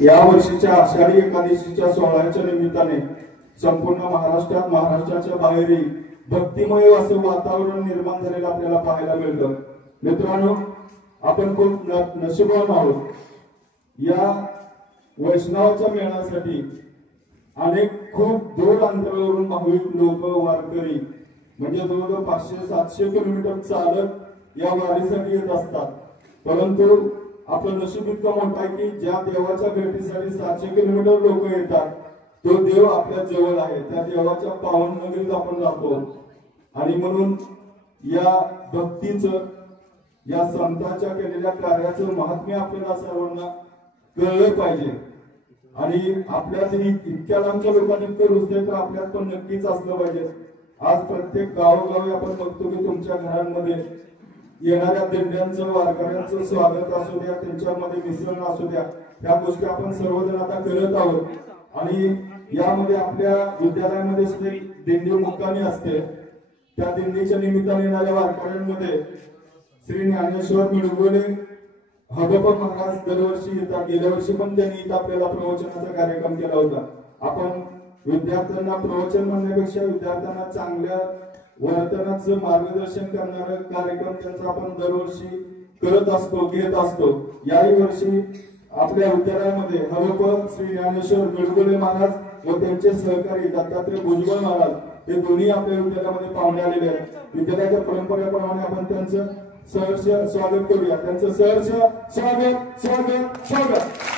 या वर्षीच्या आषाढी एकादशीच्या सोहळ्याच्या निमित्ताने संपूर्ण महाराष्ट्राच्या बाहेरही भक्तिमय असं वातावरण निर्माण झालेलं आपल्याला पाहायला मिळतं। मित्रांनो, आपण खूप नशीबवान आहोत। या वैष्णवाच्या मेळासाठी अनेक खूप दूर अंतरावरून भाविक लोक वारकरी म्हणजे जवळजवळ 500-700 किलोमीटर चालत या वारीसाठी येत असतात। परंतु आपलं नशीब इतकं मोठं आहे की ज्या देवाच्या भेटीसाठी 700 किलोमीटर लोक येतात तो देव आपल्या जवळ आहे। त्या देवाच्या पावन नगरीत आपण जातो आणि म्हणून या भक्तीचं या संतांच्या केलेल्या कार्याचं महात्म्य आपल्याला सर्वांना कळलं पाहिजे। आणि आपल्यात इतक्या लांबच्या लोकांनी ते रुजले तर आपल्यात पण नक्कीच असलं पाहिजे। आज प्रत्येक गावोगावी आपण बघतो की तुमच्या घरांमध्ये येणाऱ्या दिंड्यांचं वारकऱ्यांचं स्वागत असू द्या, त्यांच्यामध्ये मिसळणं असू द्या, या गोष्टी आपण सर्वजण आता करत आहोत। आणि यामध्ये आपल्या विद्यालयामध्ये सुद्धा दिंडी मुक्कामी असते। त्या दिंडीच्या निमित्ताने येणाऱ्या वारकऱ्यांमध्ये श्री ज्ञानेश्वर मिळगुले हबप महाराज दरवर्षी येतात। गेल्या वर्षी पण त्यांनी इथं आपल्याला प्रवचनाचा कार्यक्रम केला होता। आपण विद्यार्थ्यांना प्रवचन म्हणण्यापेक्षा विद्यार्थ्यांना चांगल्या वर्तनाचं मार्गदर्शन करणारा कार्यक्रम त्यांचा आपण दरवर्षी करत असतो, घेत असतो। याही वर्षी आपल्या विद्यालयामध्ये हबप श्री ज्ञानेश्वर मिळगुले महाराज व त्यांचे सहकारी दत्तात्रय भुजबळ महाराज हे दोन्ही आपल्या विद्यालयामध्ये पाहुणे आलेले आहेत। विद्यालयाच्या परंपरेप्रमाणे आपण त्यांचं सहर्ष स्वागत करूया। त्यांचं सहर्ष स्वागत स्वागत स्वागत।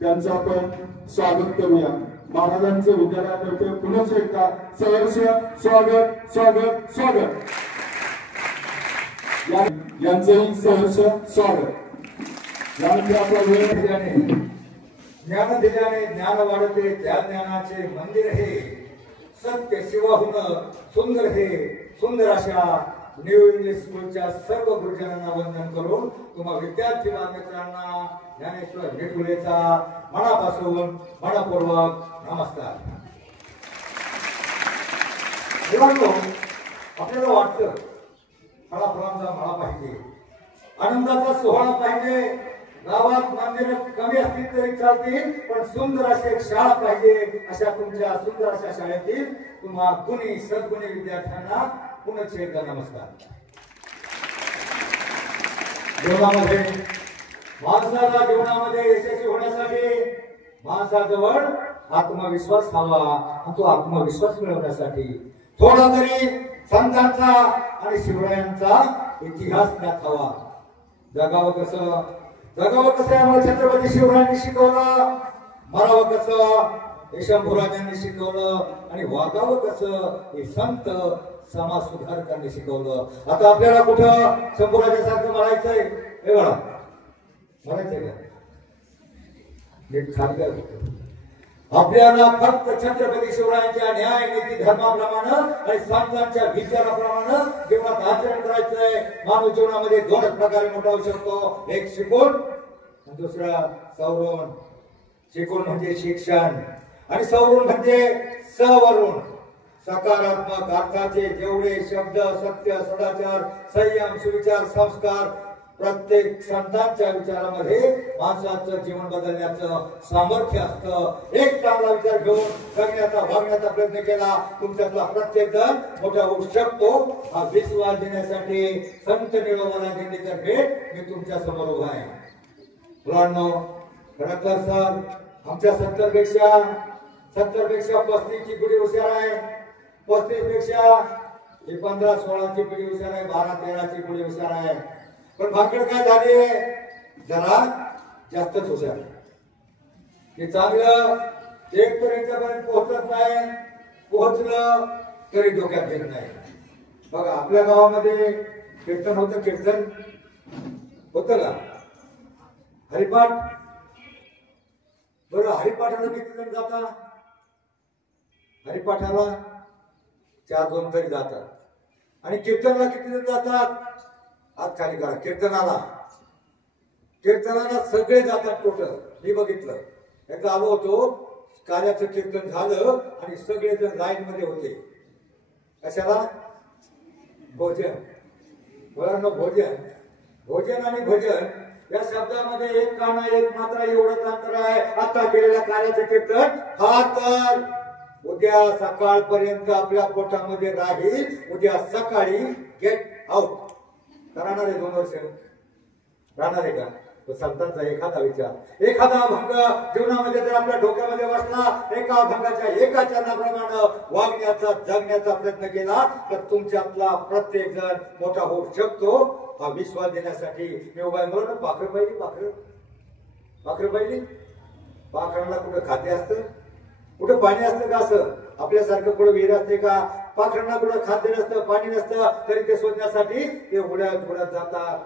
त्यांचं आपण स्वागत करूया। महाराजांचं विद्यालयातर्फे पुन्हा एकदा सहर्ष स्वागत स्वागत स्वागत। यांचंही सहर्ष स्वागत। यानंतर आपला वेळ ज्ञान दिल्याने ज्ञान वाढते, त्या ज्ञानाचे मंदिर हे सत्य शिवाहून सुंदर हे। सुंदर अशा न्यू इंग्लिश स्कूलच्या सर्व गुरुजनांना वंदन करून तुम्हा विद्यार्थी मित्रांना ज्ञानेश्वर मिळगुलेचा मनापासून मनपूर्वक नमस्कार। आपल्याला वाटतं फळाफळांचा माळा पाहिजे, आनंदाचा सोहळा पाहिजे, गावात मंदिर कमी असतील तरी चालतील पण सुंदर अशी एक शाळा पाहिजे। अशा तुमच्या सुंदर अशा शाळेतील तुम्हा गुणी सद्गुणी विद्यार्थ्यांना पुन्हा एकदा नमस्कार। जीवनामध्ये माणसाला जीवनामध्ये यशस्वी होण्यासाठी माणसाजवळ आत्मविश्वास हवा। तो आत्मविश्वास मिळवण्यासाठी थोडा तरी संतांचा आणि शिवरायांचा इतिहास ज्ञात हवा। जगावं कसं आम्हाला छत्रपती शिवरायांनी शिकवलं, मरावं कसं हे शंभूराजांनी शिकवलं, आणि वागावं कसं हे संत समाज सुधारकांनी शिकवलं। आता आपल्याला कुठं शंभूराजांसारखं म्हणायचंय? हे बघा म्हणायचंय का? आपल्याला फक्त छत्रपती शिवरायांच्या न्याय नीती धर्माप्रमाणे आणि संतांच्या विचाराप्रमाणे जीवनात आचरण करायचंय। मानव जीवनामध्ये दोन प्रकारे मोठा होऊ शकतो, एक शिकून, दुसरा सवरून। शिकून म्हणजे शिक्षण आणि सवरून म्हणजे सवरून। सकारात्मक अर्थाचे जेवढे शब्द सत्य, सदाचार, संयम, सुविचार, संस्कार प्रत्येक संतांच्या विचारामध्ये माणसाचं जीवन बदलण्याचं सामर्थ्य असतं। एक चांगला विचार घेऊन जगण्याचा वागण्याचा प्रयत्न केला तुमच्यातला प्रत्येक जण मोठा होऊ शकतो। हा विश्वास देण्यासाठी संत निळोबाला दिंडीतर्फे मी तुमच्या समोर उभा आहे। मुलांनो, खरं सर आमच्या 70 पेक्षा 35 ची पिढी हुशार आहे, 35 पेक्षा 15-16 ची पिढी हुशार आहे, 12-13 ची पिढी हुशार आहे। पण भाकड काय झाली, जरा जास्तच हुशार। हे चांगलं एक तर यांच्यापर्यंत पोहोचत नाही, पोहोचलं तरी डोक्यात घेत नाही। बघा आपल्या गावामध्ये कीर्तन होतं, कीर्तन होतं का? हरिपाठ, बरं हरिपाठाला किती जण जातात? हरिपाठाला 4-2 तरी जातात। आणि कीर्तनाला किती जण जातात? हात खाली करा। कीर्तनाला सगळे जातात टोटल। मी बघितलं, एकदा आलो होतो, कार्याचं कीर्तन झालं आणि सगळे जण लाईन मध्ये होते। कशाला? भोजन। मुलांना भोजन भोजन आणि भजन या शब्दामध्ये एक काना एक मात्रा एवढंच अंतर आहे. आता केलेल्या कार्याचं कीर्तन हा तर उद्या सकाळपर्यंत आपल्या पोटामध्ये राहील. उद्या सकाळी गेट आउट. राहणार आहे 2 वर्ष राहणार आहे का? तो संतांचा एखादा विचार एखादा अभंग जीवनामध्ये जर आपल्या डोक्यामध्ये बसला एका अभंगाच्या एका चरणाप्रमाणे वागण्याचा जगण्याचा प्रयत्न केला तर तुमच्यातला प्रत्येक जण मोठा होऊ शकतो. हा विश्वास देण्यासाठी मी उभा म्हणून ना पाखर पाहिली पाखर पाहिली पाखरांना कुठं खाद्य असतं कुठं पाणी असतं का? असं आपल्यासारखं कुठं विहीर असते का? पाखरांना कुठं खाद्य नसतं पाणी नसतं तरी ते शोधण्यासाठी ते उड्यात जातात.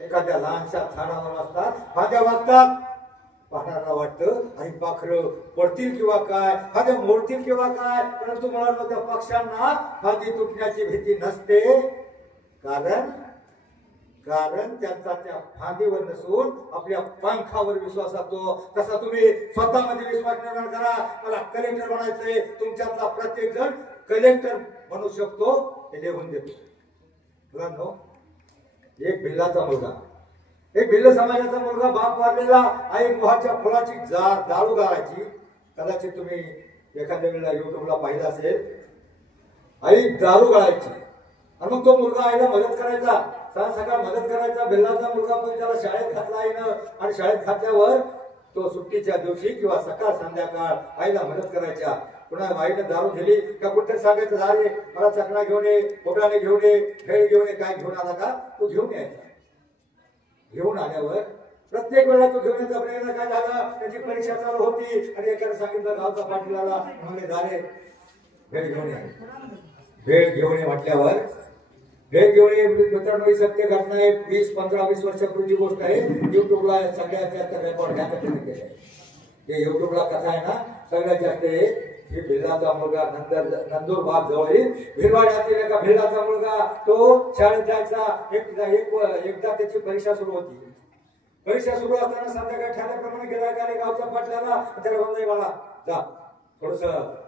एखाद्या लहानशा झाडावर असतात फांद्या वागतात. पाखरांना वाटतं आणि पाखरं पडतील किंवा काय फांद्या मोडतील किंवा काय. परंतु मला त्या पक्ष्यांना फांदी तुटण्याची भीती नसते. कारण त्यांचा त्या फांदीवर नसून आपल्या पंखावर विश्वास असतो. तसा तुम्ही स्वतःमध्ये विश्वास निर्माण करा. मला कलेक्टर बनायचंय. तुमच्यातला प्रत्येक जण कलेक्टर बनू शकतो. हे लिहून देतो. मुलांनो एक भिल्लाचा मुलगा एक भिल्ल समाजाचा मुलगा बाप वारलेला आई मोहाच्या फुलाची दारू गाळायची. कदाचित तुम्ही एखाद्या वेळेला युट्यूबला पाहिलं असेल. आई दारू गाळायची आणि मग तो मुलगा आईला मदत करायचा. सकाळ मदत करायचा. भिल्लाचा मुलगा पण त्याला शाळेत घातला आईनं आणि शाळेत घातल्यावर तो सुट्टीच्या दिवशी किंवा सकाळ संध्याकाळ आईला मदत करायच्या. पुन्हा आईनं दारू दिली का कुठे सांगायचं झाले मला चकणा घेऊन ये पोटाने घेऊन ये खेळ घेऊन ये काय घेऊन आला का तो घेऊन यायचा. घेऊन आल्यावर प्रत्येक वेळा तो घेऊन येतो. आपल्याला काय झालं त्याची परीक्षा चालू होती आणि एकाने सांगितलं गावचा पाटील आला म्हणजे झाले भेट घेऊन ये भेट घेऊन ये म्हटल्यावर भेट घेऊन ये. मित्रांनो सत्य घटना आहे. 20-15-20 वर्षापूर्वीची गोष्ट आहे. युट्यूबला सगळ्यात रेकॉर्ड ह्या कथेने केलंय. हे युट्यूबला कथा आहे ना सगळ्यात जास्त हे भिल्लाचा मुलगा नंदुरबार जवळील भिलवाड्यातील एका भिल्लाचा मुलगा तो शाळेत जायचा. एकदा त्याची परीक्षा सुरू होती. परीक्षा सुरू असताना संध्याकाळी ठरल्याप्रमाणे गेला गावच्या पाटलाला त्याला म्हणलं मला जा थोडस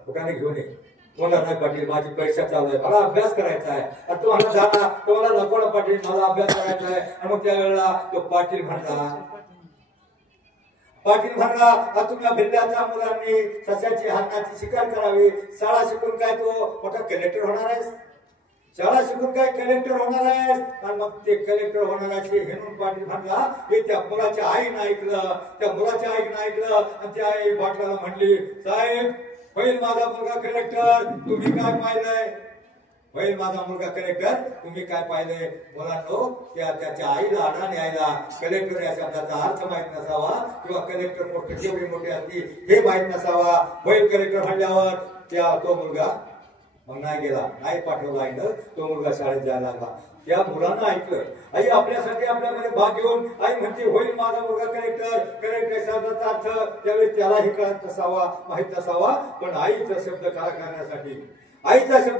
ठिकाणी घेऊन ये. मला नाही पाटील माझी परीक्षा चालू आहे मला अभ्यास करायचा आहे. तुम्हाला जाणार तुम्हाला नको ना पाटील मला अभ्यास करायचा आहे. आणि मग त्यावेळेला तो पाटील म्हणला तुम्ही भिल्लाच्या मुलांनी सस्याची हाताची शिकार करावी. शाळा शिकून काय तो मोठा कलेक्टर होणार आहेस. शाळा शिकून काय कलेक्टर होणार आहेस. आणि मग ते कलेक्टर होणार आहे हेनून पाटील म्हणला हे त्या मुलाच्या आईनं ऐकलं. त्या मुलाच्या आईनं ऐकलं आणि त्या आई पाटलाला म्हणली साहेब होईल माझा मुलगा कलेक्टर तुम्ही काय पाहिलंय. होईल माझा मुलगा कलेक्टर तुम्ही काय पाहिलंय. मुलांनो त्याच्या आईला अडाणी आईला कलेक्टर या शब्दाचा अर्थ माहित नसावा किंवा कलेक्टर पोस्ट जेवढी मोठी असती हे माहित नसावा. होईल कलेक्टर म्हणल्यावर तो मुलगा मग नाही गेला नाही पाठवला आईनं. तो मुलगा शाळेत जायला लागला. त्या मुलांना ऐकलं आई आपल्यासाठी आपल्यामध्ये भाग घेऊन आई म्हणते होईल माझा मुलगा कलेक्टर शब्दाचा अर्थ त्यावेळी त्यालाही कळत नसावा माहित नसावा. पण आईचा शब्द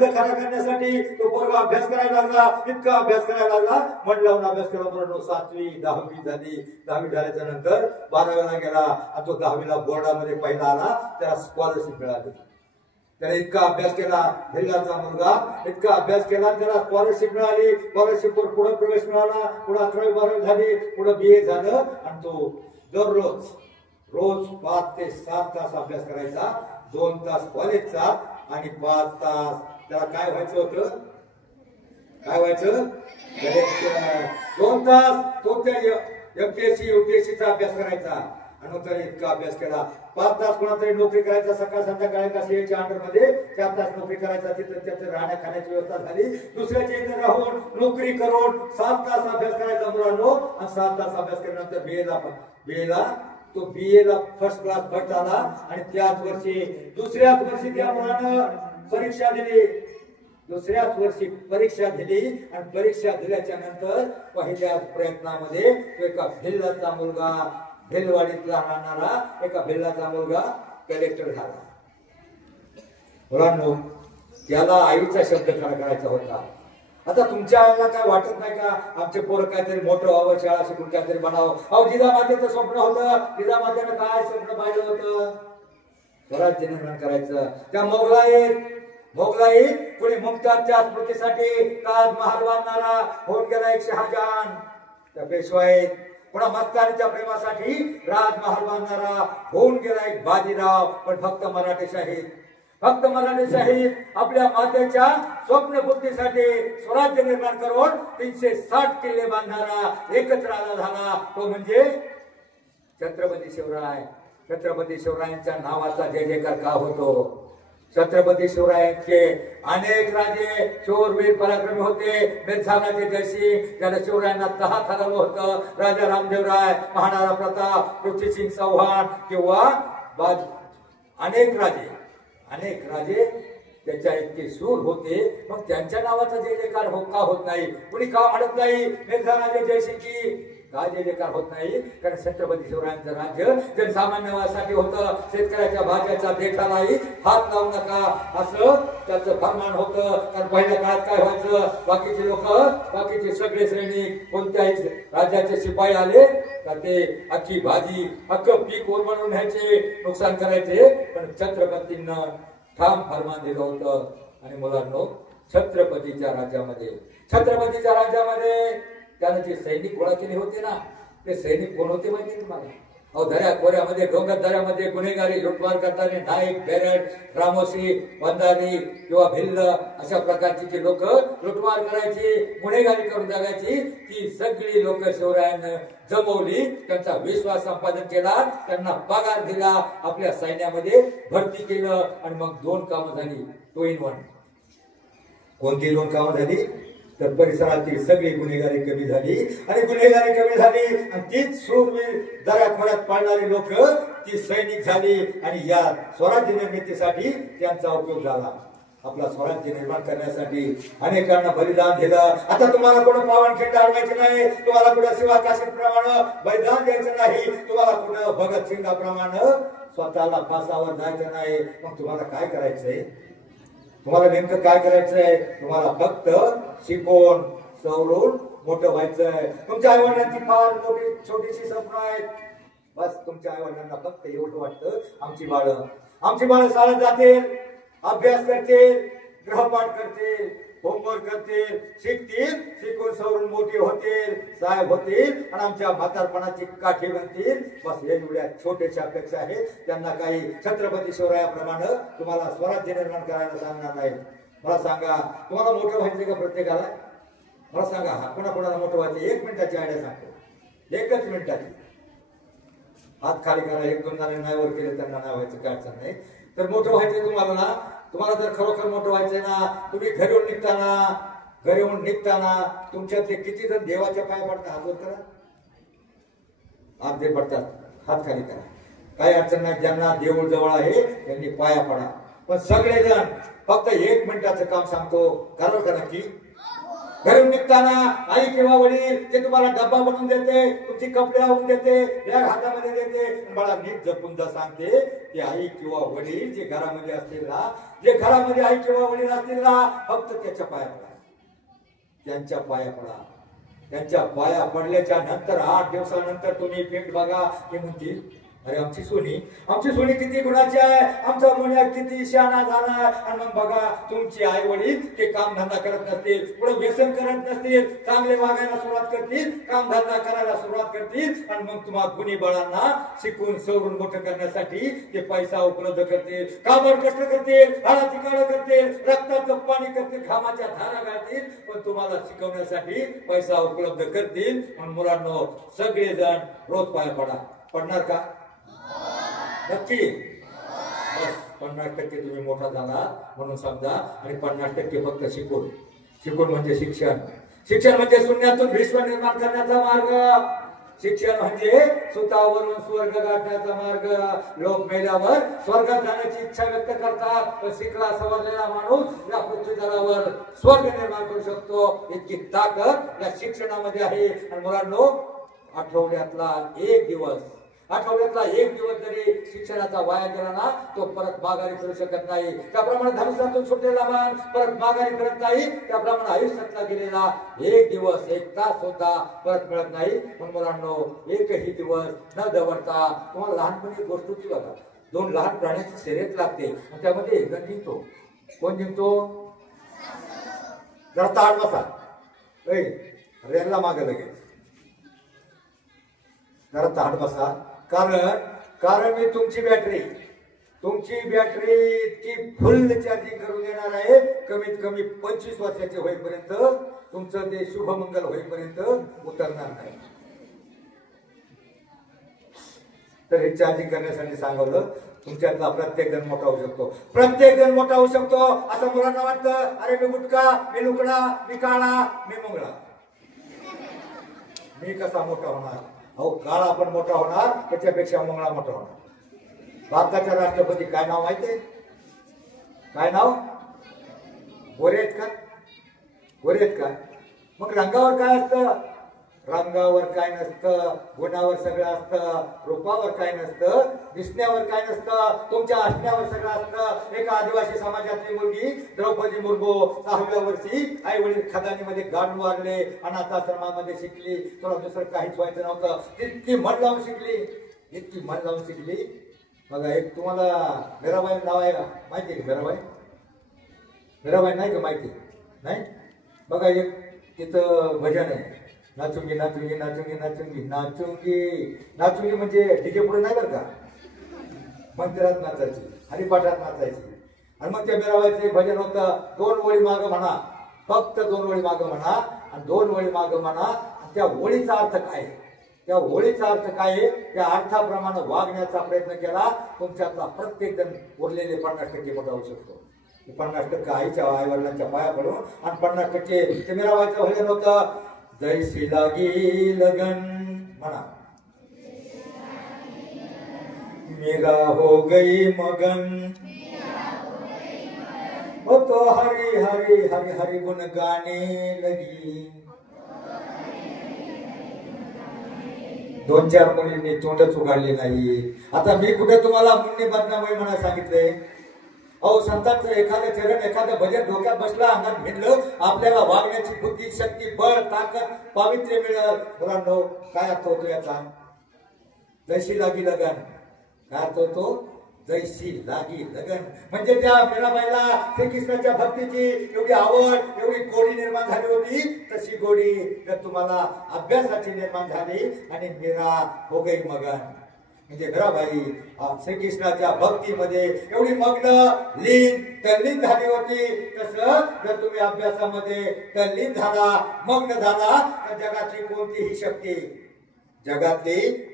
खरा करण्यासाठी तो पोरगा अभ्यास करायला लागला. इतका अभ्यास करायला लागला मन लावून अभ्यास केला. बरोबर 7वी 10वी झाली. 10वी झाल्याच्या नंतर 12वीला गेला आणि तो 10वीला बोर्डामध्ये पहिला आला. त्याला स्कॉलरशिप मिळाली. त्याने इतका अभ्यास केला भिल्लाचा मुलगा इतका अभ्यास केला त्याला स्कॉलरशिप मिळाली. स्कॉलरशिपवर पुढे प्रवेश मिळाला. पुढे 11वी 12वी झाली. पुढे BA झालं आणि तो रोज 5 ते 7 तास अभ्यास करायचा. 2 तास कॉलेजचा आणि 5 तास त्याला काय व्हायचं होतं काय व्हायचं 2 तास तो त्या MPSC UPSCचा अभ्यास करायचा. आणि मग त्याने इतका अभ्यास केला. 5 तास कोणातरी नोकरी करायचा. सकाळ संध्याकाळी CAच्या अंडरमध्ये 4 तास नोकरी करायचा. तिथं त्याचं राहण्या खाण्याची व्यवस्था झाली. दुसऱ्याच्या इथे राहून नोकरी करून 7 तास अभ्यास करायचा मुलांनो. आणि 7 तास अभ्यास केल्यानंतर BA ला फर्स्ट क्लास फर्स्ट आला. आणि त्याच वर्षी दुसऱ्याच वर्षी त्या मुलानं परीक्षा दिली. दुसऱ्याच वर्षी परीक्षा दिली आणि परीक्षा दिल्याच्या नंतर पहिल्या प्रयत्नामध्ये एका भिल्लाचा मुलगा भिलवाडीतला राहणारा एका भिल्लाचा मुलगा कलेक्टर झाला. मुलांनो त्याला आईचा शब्द खरा करायचा होता. आता तुमच्या आईला काय वाटत नाही का आमचे पोरं काहीतरी मोठं व्हावं शाळा शिकून काहीतरी बनावं. अहो जिजामातेचं स्वप्न होतं. जिजामातेनं काय स्वप्न पाहिलं होतं स्वराज्य निर्माण करायचं. त्या मोगलाई कोणी मुमताजच्या स्मृतीसाठी ताजमहाल बांधणारा होऊन गेला एक शहाजहान, त्या पेशवाई पुन्हा मस्तानीच्या प्रेमासाठी राजमहाल बांधणारा होऊन गेला एक बाजीराव. पण फक्त मराठे शाहीर आपल्या मातेच्या स्वप्नपूर्तीसाठी स्वराज्य निर्माण करून 360 किल्ले बांधणारा एकच राजा झाला, तो म्हणजे छत्रपती शिवराय. छत्रपती शिवरायांच्या नावाचा जय जयकार का होतो? छत्रपती शिवरायांचे अनेक राजे शूरवीर पराक्रमी होते. मिर्झानाचे जयसिंग ज्याला शिवरायांना तहा ठरवलं होतं, राजा रामदेवराय, महाराणा प्रताप, पृथ्वीसिंग चौहान किंवा अनेक राजे त्याच्या इतके शूर होते. मग त्यांच्या नावाचा जय जयकार का होत नाही? कुणी का म्हणत नाही मिर्झानाचे जयसिंग का जय जयकार होत नाही? कारण छत्रपती शिवरायांचं राज्य जनसामान्यासाठी होतं. शेतकऱ्याच्या भाज्याचा देठालाही हात लावू नका असं त्याचं फरमान होतं. कारण पहिल्या काळात काय व्हायचं, बाकीचे सगळे सैनिक कोणत्याही राज्याचे शिपाई आले का ते अख्खी भाजी अख्खं पीक ओरबडून न्यायचे, नुकसान करायचे. पण छत्रपतींना ठाम फरमान दिलं होतं. आणि मुलांनो, छत्रपतीच्या राज्यामध्ये त्यानं जे सैनिक गोळा केले होते ना, ते सैनिक कोण होते माहिती तुम्हाला? अहो, दऱ्या खोऱ्यामध्ये, डोंगर दऱ्यामध्ये गुन्हेगारी लुटमार करताना नाईक, बेरड, रामोशी, बंधारी किंवा भिल्ल अशा प्रकारची जी लोक लुटमार करायची, गुन्हेगारी करून जगायची, ती सगळी लोक शिवरायानं जमवली. त्यांचा विश्वास संपादन केला, त्यांना पगार दिला, आपल्या सैन्यामध्ये भरती केलं. आणि मग 2 कामं झाली, 2 in 1. कोणती 2 कामं झाली? तर परिसरातील सगळी गुन्हेगारी कमी झाली. आणि तीच शूरवीर दऱ्याखोऱ्यात पडणारी लोक ती सैनिक झाली. आणि या स्वराज्य निर्मितीसाठी त्यांचा उपयोग झाला. आपला स्वराज्य निर्माण करण्यासाठी अनेकांना बलिदान दिलं. आता तुम्हाला कुठं पावनखिंड अडवायचे नाही, तुम्हाला कुठं शिवा काशीप्रमाणे बलिदान द्यायचं नाही, तुम्हाला कुठं भगतसिंगाप्रमाणे स्वतःला फासावर जायचं नाही. मग तुम्हाला काय करायचंय? तुम्हाला नेमकं काय करायचंय? तुम्हाला फक्त शिकवून सवरून मोठं व्हायचंय. तुमच्या आईवडिलांची फार मोठी छोटीशी स्वप्न आहेत. बस तुमच्या आईवडिलांना फक्त एवढं वाटतं, आमची बाळं शाळेत जातील, अभ्यास करतील, गृहपाठ करतील, होमवर्क करतील, शिकून सवरून मोठी होतील, साहेब होतील आणि आमच्या म्हातारपणाची काठी बनतील. बस एवढ्या छोट्याशा अपेक्षा आहेत. त्यांना काही छत्रपती शिवरायाप्रमाणे तुम्हाला स्वराज्य निर्माण करायला सांगणार नाही. मला सांगा, तुम्हाला मोठं व्हायचं का प्रत्येकाला? मला सांगा, कोणाकोणाला मोठं व्हायचं? 1 मिनिटाची आयडिया सांगतो, 1च मिनिटाची. हात खाली करा. 1-2 जणांनी नाही वर केले त्यांना नाही व्हायचं, काय अडचण नाही. तर मोठं व्हायचंय तुम्हाला ना, तुम्हाला जर खरोखर मोठं व्हायचंय ना, तुम्ही घरी येऊन निघताना तुमच्यातले किती जण देवाच्या पाया पडतात? हात वर करा. हात जे पडतात, हात खाली करा. काही अडचण नाही. ज्यांना देऊळ जवळ आहे त्यांनी पाया पडा. पण सगळेजण फक्त 1 मिनिटाचं काम सांगतो, कराल का नक्की? घरून निघताना आई किंवा वडील जे तुम्हाला डब्बा बनवून देते, तुमची कपडे लावून देते, बॅग हातामध्ये देते, मला नीट जपून जा सांगते, ते आई किंवा वडील जे घरामध्ये असतील ना, घरामध्ये आई किंवा वडील असतील ना, फक्त त्याच्या पाया पडा. त्यांच्या पाया पडल्याच्या नंतर 8 दिवसानंतर तुम्ही फिट बघा, ते म्हणतील, अरे आमची सोनी किती गुणाची आहे, आमचा मुलगा किती शहाणा झाला. आणि मग बघा, तुमचे आई वडील ते काम धंदा करत नसतील, पुढे व्यसन करत नसतील, चांगले वागायला सुरुवात करतील, काम धंदा करायला सुरुवात करतील. आणि मग तुम्हाला गुणी बाळांना शिकून सवरून मोठं करण्यासाठी ते पैसा उपलब्ध करतील, कामावर कष्ट करतील, हाडाची काळं करतील, रक्ताचं पाणी करतील, घामाच्या धारा घालतील, पण तुम्हाला शिकवण्यासाठी पैसा उपलब्ध करतील. म्हणून मुलांनो, सगळेजण रोज पाया पडणार का? नक्की. बस 50% तुम्ही मोठा झाला म्हणून समजा. आणि 50% फक्त शिकून म्हणजे शिक्षण म्हणजे शून्यातून विश्व निर्माण करण्याचा मार्ग. शिक्षण म्हणजे सुतावरून स्वर्ग गाठण्याचा मार्ग. लोक मेल्यावर स्वर्गात जाण्याची इच्छा व्यक्त करतात, पण शिकला सवरलेला माणूस या पृथ्वीतलावर स्वर्ग निर्माण करू शकतो. इतकी ताकद या शिक्षणामध्ये आहे. आणि मुलांनो, आठवड्यातला एक दिवस जरी शिक्षणाचा वाया गेला ना, तो परत माघारी करू शकत नाही. त्याप्रमाणे धनुष्यातून सुटलेला बाण परत माघारी करत नाही. त्याप्रमाणे आयुष्यातला गेलेला एक दिवस, 1 तास सुद्धा परत मिळत नाही. पण मुलांनो, एकही दिवस न दवडता, तुम्हाला लहानपणी गोष्ट होती बघा, 2 लहान प्राण्यांची शर्यत लागते, त्यामध्ये एक जण जिंकतो. कोण जिंकतो? जरा ताट बसा. रेलला मागे लगेच जरा ताट बसा. कारण मी तुमची बॅटरी इतकी फुल चार्जिंग करून देणार आहे, कमीत कमी 25 वर्षाचे होईपर्यंत तुमचं ते शुभमंगल होईपर्यंत उतरणार नाही. तर हे चार्जिंग करण्यासाठी सांगवलं. तुमच्यातला प्रत्येक जण मोठा होऊ शकतो, असं मुलांना वाटतं. अरे मी गुटका, मी लुकडा, मी काळा, मी मुंगळा, मी कसा मोठा होणार? अहो काळा पण मोठा होणार, त्याच्यापेक्षा मुंगळा मोठा होणार. भारताच्या राष्ट्रपती काय नाव माहितीये? काय नाव? गोरे आहेत का? मग रंगावर काय असतं? रंगावर काय नसतं, गुणावर सगळं असतं. रूपावर काय नसतं, दिसण्यावर काय नसतं, तुमच्या असण्यावर सगळं असतं. एका आदिवासी समाजातली मुलगी द्रौपदी मुर्मू 6व्या वर्षी आई वडील खदानीमध्ये गाडून वाढले, अनाथाश्रमामध्ये शिकली. तुला दुसरं काहीच व्हायचं नव्हतं. इतकी मन लावून शिकली. बघा एक तुम्हाला मीराबाई नाव आहे माहिती आहे? मीराबाई नाही का माहिती? नाही. बघा एक तिथं भजन आहे, नाचुंगी नाचुंगी नाचुंगी नाचुंगी नाचुंगी नाचुंगी, म्हणजे डीजे पुढे नाही बरं का, मंदिरात नाचायची, हरिपाठात नाचायची. आणि मग त्या मीराबाईचं भजन होतं, 2 ओळी मागं म्हणा, फक्त 2 ओळी मागं म्हणा, आणि 2 ओळी मागं म्हणा. त्या ओळीचा अर्थ काय? त्या अर्थाप्रमाणे वागण्याचा प्रयत्न केला. तुमच्यातला प्रत्येक जण उरलेले 50% मोठा होऊ शकतो. 50% आईच्या आई-वडिलांच्या पाया पडून, आणि 50% ते मीराबाईचं भजन होतं, जैसी लागी लगन म्हणा, मेरा हो गई मगन, वो तो हरी हरी हरी हरी गुण गाने लगी. 2-4 मुलींनी तोंडच उघडले नाही. आता मी कुठे तुम्हाला मुन्नी बदनामी म्हणा सांगितले? अहो संतांचं एखादं चरण, एखादं भजन डोक्यात बसला, अंगात भिडलं, आपल्याला वागण्याची बुद्धी, शक्ती, बळ, ताकद, पावित्र्य मिळेल. मुलांनो काय अर्थ होतो याचा? जैसी लागी लगन. काय अर्थ होतो? जैसी लागी लगन म्हणजे त्या मीराबाईला श्रीकृष्णाच्या भक्तीची एवढी आवड, एवढी गोडी निर्माण झाली होती. तशी गोडी जर तुम्हाला अभ्यासाची निर्माण झाली, आणि मीरा हो गई मगन, म्हणजे मीराबाई श्रीकृष्णाच्या भक्तीमध्ये एवढी तल्लीन झाली होती. तसं जर तुम्ही अभ्यासामध्ये तल्लीन झाला, मग्न झाला, तर जगातली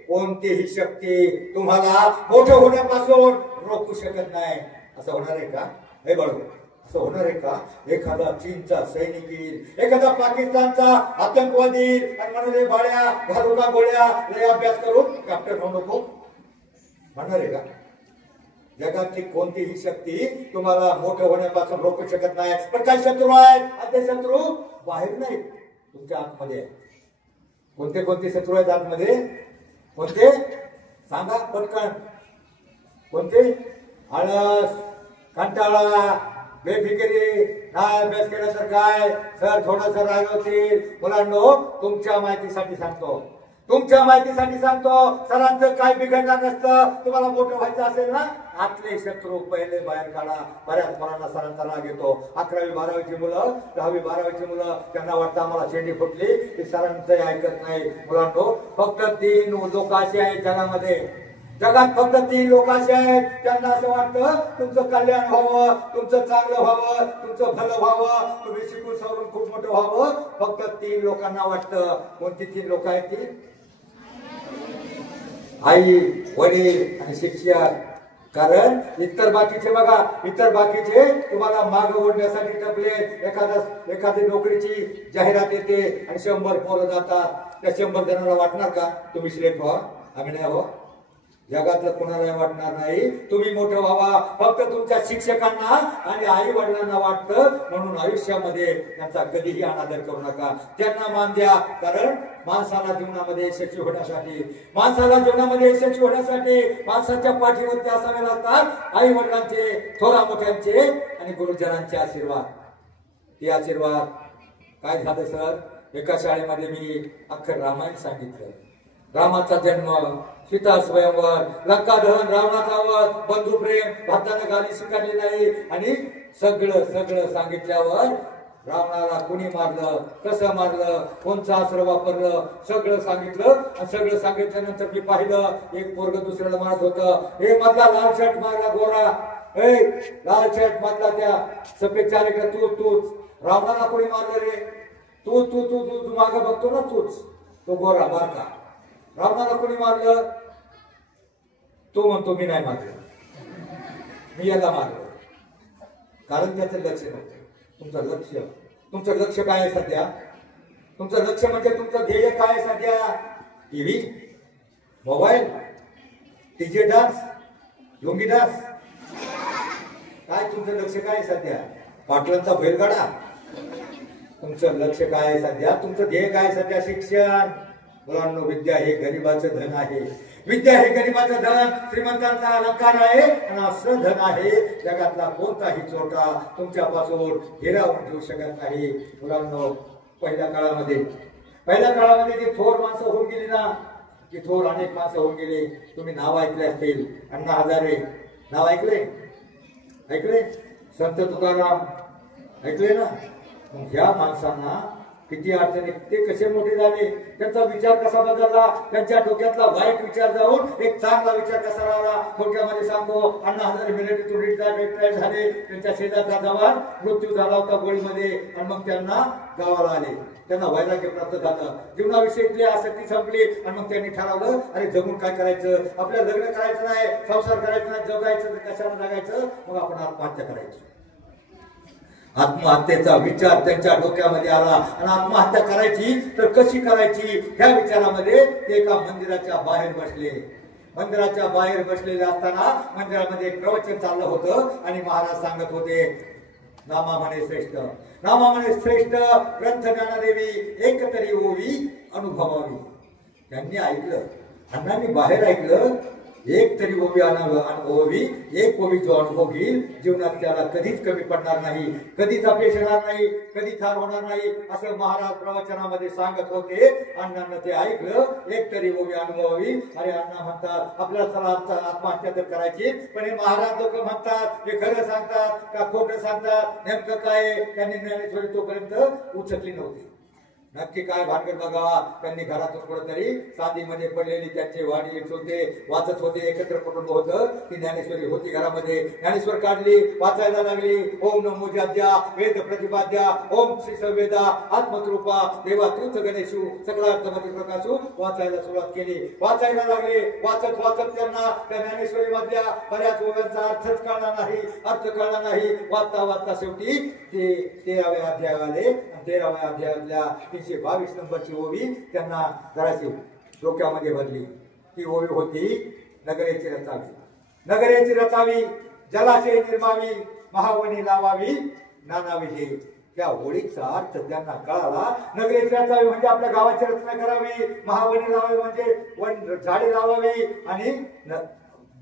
कोणतीही शक्ती तुम्हाला मोठं होण्यापासून रोखू शकत नाही. असं होणार आहे का? हे बरोबर, असं होणार आहे का? एखादा चीनचा सैनिक येईल, एखादा पाकिस्तानचा आतंकवादी येईल, आणि म्हणून बाळ्या घालू का गोळ्या, लय अभ्यास करून कॅप्टन होऊ नको म्हणणार आहे का? जगातली कोणतीही शक्ती तुम्हाला मोठं होण्यापासून रोखू शकत नाही. पण काही शत्रू आहेत, आणि ते शत्रू बाहेर नाहीत, तुमच्या आतमध्ये आहेत. कोणते शत्रू आहेत आतमध्ये? कोणते सांगा पटकन? कोणते? आळस, कंटाळा, बेफिकिरी, नाही अभ्यास केला तर काय, सर थोडस रागवतील. मुलांनो तुमच्या माहितीसाठी सांगतो, सरांचं काय बिघडणार नसतं. तुम्हाला मोठं व्हायचं असेल ना, आतले शत्रू पहिले बाहेर काढा. बऱ्याच मुलांना सरांचा राग येतो. 11वी 12वीची मुलं, 10वी 12वीची मुलं, त्यांना वाटतं आम्हाला शेंडी फुटली की सरांचं ऐकत नाही. मुलांनो फक्त 3 लोक असे आहेत जगात फक्त 3 लोक असे आहेत, त्यांना असं वाटतं तुमचं कल्याण व्हावं, तुमचं चांगलं व्हावं, तुमचं भलं व्हावं, तुम्ही शिकून सवरून खूप मोठं व्हावं. फक्त 3 लोकांना वाटतं. कोणती 3 लोक आहेत ती? आई, वडील आणि शिक्षक. कारण इतर बाकीचे तुम्हाला माग ओढण्यासाठी टपले. एखादी नोकरीची जाहिरात येते आणि 100 पोरं जातात. त्या 100 जणांना वाटणार का तुम्ही सिलेक्ट व्हा? आम्ही नाही व्हा. जगातलं कोणाला वाटणार नाही. तुम्ही मोठं व्हावा फक्त तुमच्या शिक्षकांना आणि आई वडिलांना वाटतं. म्हणून आयुष्यामध्ये त्यांचा कधीही अनादर करू नका, त्यांना मान द्या. कारण माणसाला जीवनामध्ये यशस्वी होण्यासाठी माणसाच्या पाठीवरती असावे लागतात आई वडिलांचे, थोरा मोठ्यांचे आणि गुरुजनांचे आशीर्वाद. ते आशीर्वाद काय झालं सर? एका शाळेमध्ये मी अख्खं रामायण सांगितलं. रामाचा जन्म, सीता स्वयंवर, लंका दहन, रावणाचा वध, बंधुप्रेम, भारताने गाली स्वीकारली नाही, आणि सगळं सांगितल्यावर रावणाला कोणी मारलं, कसं मारलं, कोणचं अस्त्र वापरलं, सगळं सांगितलं. आणि सगळं सांगितल्यानंतर मी पाहिलं एक पोरग दुसऱ्याला मारत होतं. हे मधला लाल शर्ट मारला गोरा, लाल शर्ट मधला त्या सफेद चालेकडे तूच रावणाला कोणी मारलं रे, तू तू तू तू तू मागं बघतो ना, तूच तो गोरा मारला. रावणाला कोणी मारलं, तो म्हणतो मी नाही मारलं, मी याला मारलं. कारण त्याचं लक्ष नव्हतं. तुमचं लक्ष काय आहे सध्या? तुमचं लक्ष म्हणजे तुमचं ध्येय काय आहे सध्या? TV, mobile, DJ dance, lungi dance, काय तुमचं लक्ष काय आहे सध्या? पाटलांचा बैलगाडा. तुमचं लक्ष काय आहे सध्या? तुमचं ध्येय काय आहे सध्या? शिक्षण. मुलांनो, विद्या हे गरिबाचं धन आहे. विद्या हे गरिबाचं धन, श्रीमंतांचा अलंकार आहे. आणि असं धन आहे जगातला कोणताही चोरटा तुमच्यापासून हिरावून घेऊ शकत नाही. मुलांनो, पहिल्या काळामध्ये जी थोर माणसं होऊन गेली ना, की थोर अनेक माणसं होऊन गेली. तुम्ही नाव ऐकले असतील. अण्णा हजारे नाव ऐकले, संत तुकाराम ऐकले ना. मग ह्या माणसांना किती अडचणी, ते कसे मोठे झाले, त्यांचा विचार कसा बदलला, त्यांच्या डोक्यातला वाईट विचार जाऊन एक चांगला विचार कसा राहिला. थोडक्यामध्ये सांगतो, अण्णा हजारे मिलिटरीतून रिटायर झाले. त्यांच्या शेजारचा जवान मृत्यू झाला होता गोळीमध्ये. आणि मग त्यांना गावाला आले. त्यांना वैराग्य प्राप्त झालं, जीवनाविषयीतली आसक्ती संपली. आणि मग त्यांनी ठरवलं, अरे जगून काय करायचं, आपल्याला लग्न करायचं नाही, संसार करायचं नाही, जगायचं कशाला जगायचं, मग आपण आत्महत्या करायची. आत्महत्येचा विचार त्यांच्या डोक्यामध्ये आला. आणि आत्महत्या करायची तर कशी करायची, ह्या विचारामध्ये ते एका मंदिराच्या बाहेर बसले. मंदिराच्या बाहेर बसलेले असताना मंदिरामध्ये एक प्रवचन चाललं होतं. आणि महाराज सांगत होते, नामा म्हणे श्रेष्ठ ग्रंथ ज्ञानदेवी एक तरी ओवी अनुभवावी. त्यांनी ऐकलं, अण्णांनी बाहेर ऐकलं, एक तरी ओवी अनुभवावी. एक ओवी जो अनुभव घेईल जीवनात त्याला कधीच कमी पडणार नाही, कधीच अपयश येणार नाही, कधीच हार होणार नाही, असं महाराज प्रवचनामध्ये सांगत होते. अण्णांना ते ऐकलं, एक तरी ओवी अनुभवावी. अरे अण्णा म्हणतात आपल्याला चला आत्महत्या तर करायची, पण हे महाराज लोक म्हणतात हे खरं सांगतात का खोटं सांगतात, नेमकं काय? त्यांनी ज्ञानेश्वरी तोपर्यंत उचलली नव्हती. नक्की काय भानगड बघावा. त्यांनी घरातून कुठेतरी साधीमध्ये पडलेली त्यांचे वाडी वाचत होते. एकत्र कुटुंब होतं, ती ज्ञानेश्वरी होती घरामध्ये. ज्ञानेश्वर काढली, वाचायला लागली. ओम नमो जाद्या वेद प्रतिपाद्या ओम श्री संवेदा आत्मकृपा देवा तूच गणेशू सकलार्थमती प्रकाशू वाचायला सुरुवात केली. वाचायला लागले. वाचत त्यांना त्या ज्ञानेश्वरी मधल्या बऱ्याच ओव्यांचा अर्थ कळला नाही. वाचता शेवटी ते 13व्या अध्यायाला 13व्या अध्यायातल्या 322 नंबरची ओवी त्यांना जराशी डोक्यामध्ये भरली. ती ओवी होती, नगरेची रचावी जलाशय निर्मावी महावनी लावावी नाना विधी. त्या ओळीचा अर्थ त्यांना कळाला. नगरेची रचावी म्हणजे आपल्या गावाची रचना करावी, महावनी लावावी म्हणजे झाडे लावावी आणि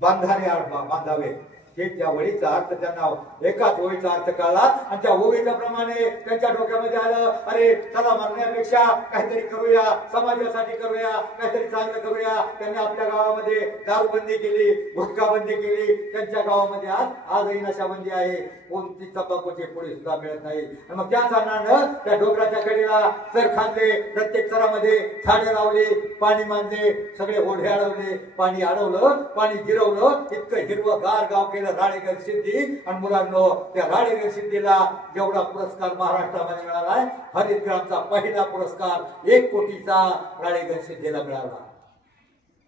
बांधारे बांधावे. हे त्या ओळीचा अर्थ त्यांना एकाच ओळीचा अर्थ कळला. आणि त्या ओळीच्या प्रमाणे त्यांच्या डोक्यामध्ये आलं, अरे चला मरण्यापेक्षा काहीतरी करूया, समाजासाठी करूया, काहीतरी चांगलं करूया. त्यांनी आपल्या गावामध्ये दारूबंदी केली, गुटखाबंदी केली. त्यांच्या गावामध्ये आजही नशाबंदी आहे. कोणती तंबाखूचे पुढे सुद्धा मिळत नाही. आणि मग त्याच कारणानं त्या डोंगराच्या कडेला चर खांदले, प्रत्येक चरामध्ये झाडे लावली, पाणी मांडले, सगळे ओढे अडवले, पाणी अडवलं, पाणी जिरवलं. इतकं हिरवगार गाव केलं राळेगण सिद्धी. आणि मुलांनो, त्या राळेगण सिद्धीला जेवढा पुरस्कार महाराष्ट्रामध्ये मिळालाय, हरितग्रामचा पहिला पुरस्कार 1 कोटीचा राळेगण सिद्धीला मिळाला.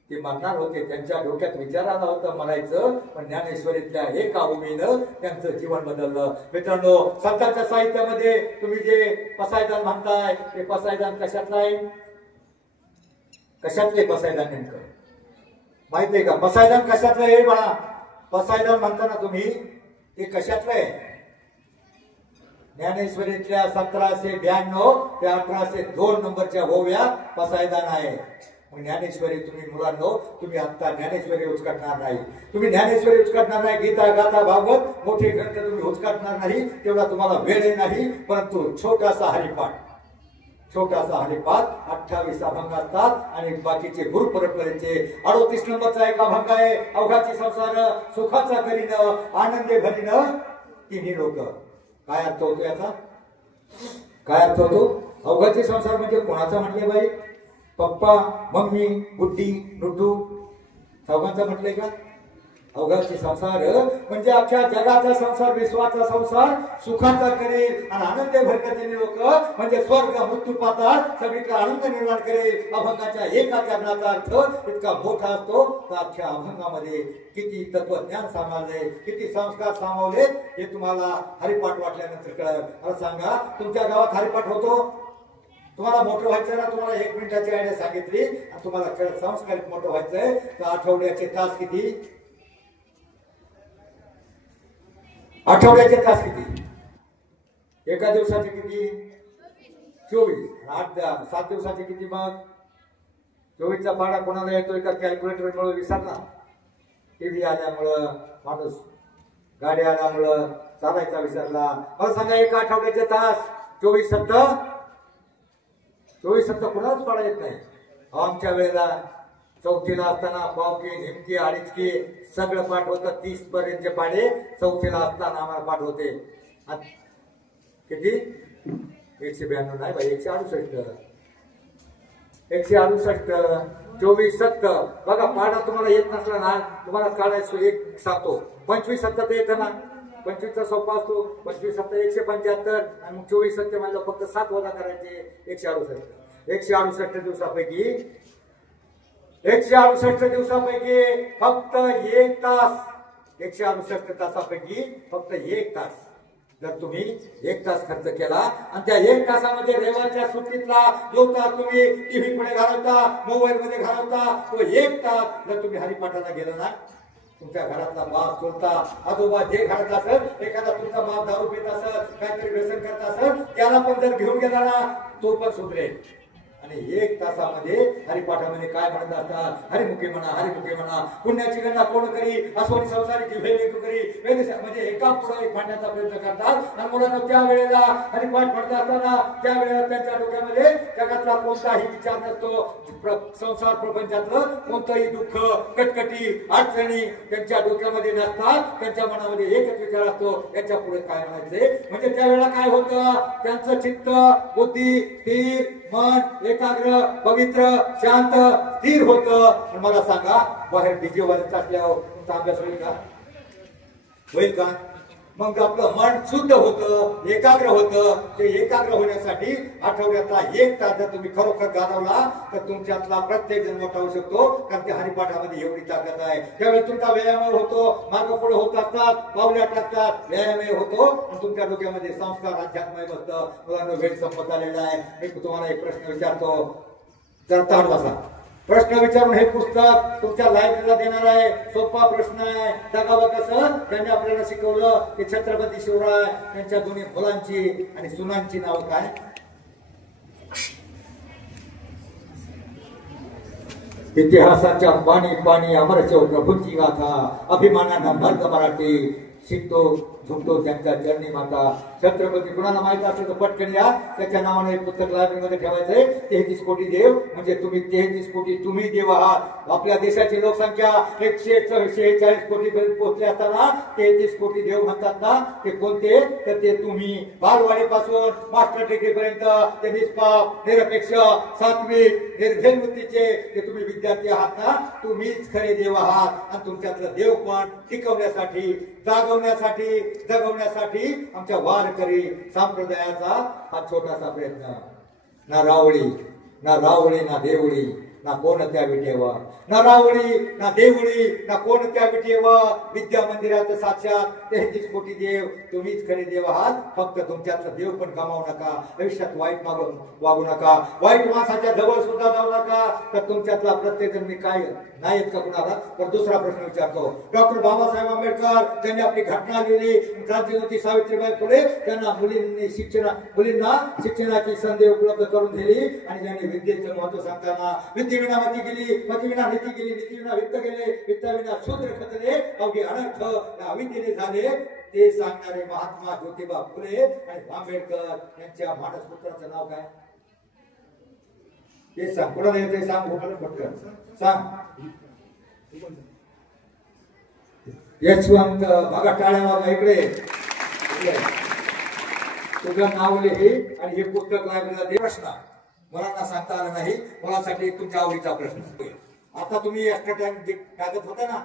ते म्हणणार होते, त्यांच्या डोक्यात विचार आला होता म्हणायचं, पण ज्ञानेश्वरीतल्या एका ओवीनं त्यांचं जीवन बदललं. मित्रांनो, संतांच्या साहित्यामध्ये तुम्ही जे पसायदान म्हणताय, ते पसायदान कशातलं आहे? कशातले पसायदान नेमकं माहितीये का? पसायदान कशातलं आहे बघा. पसायदान म्हणताना तुम्ही ते कशातलं आहे? ज्ञानेश्वरीतल्या 1792 ते 1802 नंबरच्या ओव्या पसायदान आहे. ज्ञानेश्वरी तुम्ही मुलांनो, तुम्ही आता ज्ञानेश्वरी उचकटणार नाही. तुम्ही ज्ञानेश्वरी उचकटणार नाही. गीता गाथा भागवत मोठे ग्रंथ तुम्ही उचकटणार नाही, तेवढा तुम्हाला वेळ नाही. परंतु छोटासा हरिपाठ 28 अभंग असतात. आणि बाकीचे गुरु परंपरेचे 38 नंबरचा एक अभंग आहे, अवघाची संसार सुखाचा करीन आनंदे भरीन तिन्ही लोक. काय अर्थ होतो याचा? काय अर्थ होतो? अवघाचे संसार म्हणजे कोणाचा म्हटले बाई? पप्पा, मम्मी, बुड्डी, नुटू चौघांचा म्हटलंय का? अवघाचे संसार म्हणजे अख्ख्या जगाचा संसार, विश्वाचा संसार सुखाचा करेल आणि आनंद भरकतीने लोक म्हणजे स्वर्ग मृत्यू पाताळ सगळीकडे आनंद निर्माण करेल. अभंगाच्या एका चरणाचा अर्थ इतका मोठा असतो तर अख्ख्या अभंगामध्ये किती तत्वज्ञान सामावले, किती संस्कार सामावले हे तुम्हाला हरिपाठ वाटल्यानंतर कळलं. मला सांगा, तुमच्या गावात हरिपाठ होतो? तुम्हाला मोठं व्हायचं ना, तुम्हाला 1 मिनिटाची आयडिया सांगितली आणि तुम्हाला खरं संस्कारित मोठं व्हायचंय तर आठवड्याचे तास किती? आठवड्याचे तास किती? एका दिवसाचे किती? 24. 7 दिवसाचे किती? मग 24चा पाडा कोणाला येतोय का? कॅल्क्युलेटर मुळे विसरला. टीव्ही आल्यामुळं माणूस, गाडी आल्यामुळं चालायचा विसरला. मला सांगा, एका आठवड्याचे तास 24 सत्ता कुणाच पाडा येत नाही. आमच्या वेळेला 4थीला असताना पावकी, निमकी, अडीचकी सगळं पाठ होतं. 30 पर्यंतचे पाडे 4थीला असताना आम्हाला पाठ होते. किती? 192 नाही बाई, 168. 24 सत्त. बघा, पाडा तुम्हाला येत नसला ना, तुम्हाला काढायचो. एक सांगतो, 25 सत्ता तर येतं ना. 25चा सोपा असतो. 25 सत्ता 175 आणि 24 सत्य म्हणलं फक्त 7 वजा करायचे. 168. 168 दिवसापैकी 168 दिवसापैकी फक्त 1 तास, 168 तासापैकी फक्त 1 तास जर तुम्ही 1 तास खर्च केला आणि त्या 1 तासामध्ये रविवारच्या सुट्टीतला जो तास तुम्ही टीव्ही पुढे घालवता, मोबाईल मध्ये घालवता, तो 1 तास जर तुम्ही हरिपाठाला गेला ना, तुमच्या घरातला बाप, चुलता, आजोबा जे घरात असेल, एखादा तुमचा बाप दारू पित असेल, काहीतरी व्यसन करत असेल, त्याला पण जर घेऊन गेला ना, तो पण सुधरेल. आणि 1 तासामध्ये हरिपाठामध्ये काय म्हणत असतात? हरिमुखी म्हणा, हरिमुखी म्हणा, पुण्याची गणना कोण करी, अस्वनी संसारीची भेद करी, म्हणजे एका पुढे एक म्हणण्याचा प्रयत्न करतात. आणि मुलांना त्या वेळेला हरिपाठ म्हणत असताना त्या वेळेला त्यांच्या डोक्यामध्ये जगातला कोणताही विचार नसतो. संसार प्रपंचातलं कोणतंही दुःख, कटकटी, अडचणी त्यांच्या डोक्यामध्ये नसतात. त्यांच्या मनामध्ये एकच विचार असतो, याच्या पुढे काय म्हणायचे. म्हणजे त्यावेळेला काय होतं? त्यांचं चित्त, बुद्धी स्थिर, मन एकाग्र, पवित्र, शांत, स्थिर होतं. मला सांगा, बाहेर डीजे वाजत असल्यावर तुमचा अभ्यास होईल का? होईल का? मग आपलं मन शुद्ध होतं, एकाग्र होतं. ते एकाग्र होण्यासाठी आठवड्यातला 1 तास जर तुम्ही खरोखर घालवला तर तुमच्यातला प्रत्येक जण मोठा होऊ शकतो. कारण त्या हरिपाठामध्ये एवढी ताकद आहे. त्यावेळी तुमचा व्यायाम होतो, मार्ग पुढे होत असतात, पावल्या टाकतात, व्यायाम होतो आणि तुमच्या डोक्यामध्ये संस्कार, अध्यात्म बसतं. मुलांना वेळ संपत आलेला आहे. मी तुम्हाला एक प्रश्न विचारतो, जर ताट बसा. प्रश्न विचारून हे पुस्तक तुमच्या लायब्ररीला देणार आहे. सोपा प्रश्न आहे. जगावं कसं? त्यांनी आपल्याला शिकवलं की छत्रपती शिवराय त्यांच्या दोन्ही मुलांची आणि सुनांची नाव काय? इतिहासाच्या पाणी पाणी अमरचौ प्रभूंची गाथा, अभिमानानं मर्द मराठी, शिकतो झुकतो त्यांच्या चरणी माता. छत्रपती कुणाला माहित असेल तर पटकन या, त्याच्या नावाने एक पुस्तक लायब्ररीमध्ये ठेवायचंय. 33 कोटी देव म्हणजे तुम्ही 33 कोटी तुम्ही देव आहात. आपल्या देशाची लोकसंख्या 146 कोटी पर्यंत पोहोचली असताना 33 कोटी देव म्हणतात ना, ते कोणते? तर ते तुम्ही. बालवाडीपासून मास्टर डिग्री पर्यंत ते निष्पाप, निरपेक्ष, सात्विक, निर्भय वृत्तीचे ते तुम्ही विद्यार्थी आहात ना, तुम्हीच खरे देव आहात. आणि तुमच्यातलं देव पण टिकवण्यासाठी, जागवण्यासाठी, जगवण्यासाठी आमच्या वारकरी संप्रदायाचा हा छोटासा प्रयत्न. ना रावळी, ना रावळी, ना देवळी, ना कोणत्या विटेवा, ना रावळी, ना देवळी, ना कोणत्या विटेवा. विद्या मंदिरात साक्षात 33 कोटी देव, तुम्हीच खरे देव आहात. फक्त तुमच्यातलं देव पण गमावू नका. आयुष्यात वाईट वागू नका. वाईट माणसाच्या जवळ सुद्धा जाऊ नका. तर तुमच्यातला प्रत्येक जण मी काय नाही येत का कुणाला? तर दुसरा प्रश्न विचारतो. डॉक्टर बाबासाहेब आंबेडकर त्यांनी आपली घटना लिहिली. क्रांतिज्योती सावित्रीबाई फुले त्यांना मुलींना शिक्षणाची संधी उपलब्ध करून दिली आणि त्यांनी विद्येचं महत्व सांगताना विद्येविना मती गेली, मतीविना नीती गेली, नीतीविना वित्त गेले, वित्ताविना शूद्र खचले, अवघे अनर्थ अविद्येने झाले. ते सांगणारे महात्मा ज्योतिबा फुले आणि आंबेडकर यांच्या मानसपुत्राचं नाव काय? ते सांग. कोणाला येते सांग. पटकन सांग. यशवंत. बघा टाळ्या वागा इकडे. तुझं नाव लिही आणि हे पुस्तक लायब्ररीला दे. प्रश्न मुलांना सांगता आलं नाही, मुलांसाठी तुमच्या आवडीचा प्रश्न. आता तुम्ही एक्स्ट्रा टाइम टाकत होता ना,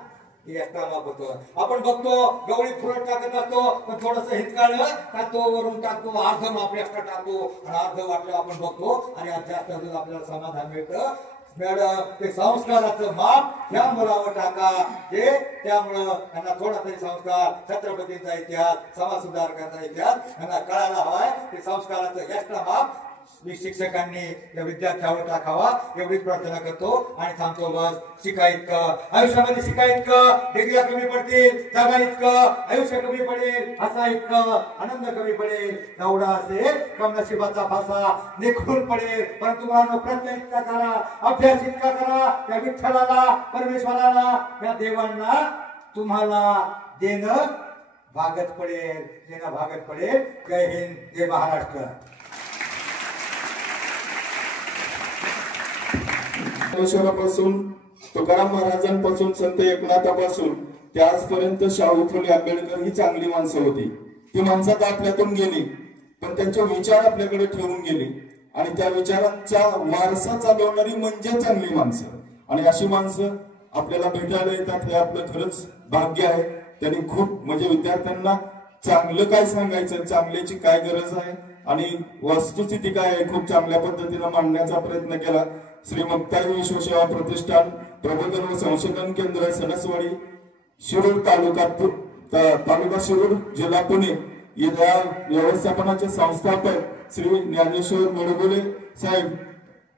की एक्स्ट्रा माप होतं. आपण बघतो गवळी फुलट टाकत असतो, पण थोडस हिंदकाळलं टाकतो, वरून टाकतो, अर्ध माप एक्स्ट्रा टाकतो आणि अर्ध वाटलं आपण बघतो आणि जास्त आपल्याला समाधान मिळतं. मॅडम ते संस्काराचं माप ह्या मुलावर टाका, जे त्यामुळं त्यांना थोडा तरी संस्कार, छत्रपतींचा इतिहास, समाज सुधारकांचा इतिहास यांना कळायला हवाय. ते संस्काराचं एक्स्ट्रा माप मी शिक्षकांनी या विद्यार्थ्यावर टाकावा एवढीच प्रार्थना करतो आणि थांबतो. बस. शिका इतकं आयुष्यामध्ये, शिका इतकं डिग्र्या कमी पडतील, जगा इतकं आयुष्य कमी पडेल, हसा इतकं आनंद कमी पडेल. तेवढा असेल कम नशिबाचा फासा निखळून पडेल. परंतु तुम्हाला प्रयत्न इतका करा, अभ्यास इतका करा, त्या विठ्ठलाला, परमेश्वराला, त्या देवांना तुम्हाला देणं भागत पडेल, देणं भागत पडेल. जय हिंद, जय महाराष्ट्र. ज्ञानेश्वरापासून तुकाराम महाराजांपासून संत एकनाथापासून ते आजपर्यंत शाहू फुले आंबेडकर ही चांगली माणसं होती. ती माणसं तर आपल्यातून गेली, पण त्यांचे विचार आपल्याकडे ठेवून गेली आणि त्या विचारांचा वारसा चालवणारी म्हणजे चांगली माणसं. आणि अशी माणसं आपल्याला भेटायला येतात, हे आपलं खरंच भाग्य आहे. त्यांनी खूप म्हणजे विद्यार्थ्यांना चांगलं काय सांगायचं, चांगल्याची काय गरज आहे आणि वस्तुस्थिती काय आहे खूप चांगल्या पद्धतीने मांडण्याचा प्रयत्न केला. श्री मुक्ताई विश्वसेवा प्रतिष्ठान प्रबोधन व संशोधन केंद्र सणसवाडी शिरूर तालुका शिरूर जिल्हा पुणे या व्यवस्थापनाचे संस्थापक श्री ज्ञानेश्वर मुळगुले साहेब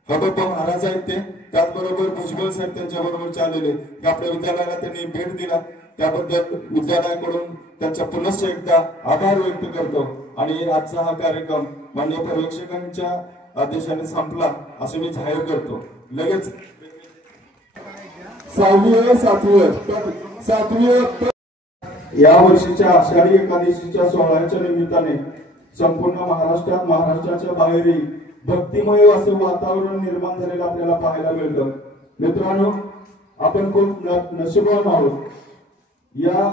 हडप महाराज आहेत. ते त्याचबरोबर भुजबळ साहेब त्यांच्या बरोबर आलेले. आपल्या विद्यालयाला त्यांनी भेट दिला, त्याबद्दल विद्यालयाकडून त्यांचा पुनश्च एकदा आभार व्यक्त करतो. आणि आजचा हा कार्यक्रम मान्य पर्यवेक्षकांच्या आदेशाने संपला असं मी जाहीर करतो. लगेच 7वी या वर्षीच्या आषाढी एकादशीच्या सोहळ्याच्या निमित्ताने संपूर्ण महाराष्ट्रात, महाराष्ट्राच्या बाहेरही भक्तिमय असं वातावरण निर्माण झालेलं आपल्याला पाहायला मिळतं. मित्रांनो, आपण खूप नशीबवान आहोत. या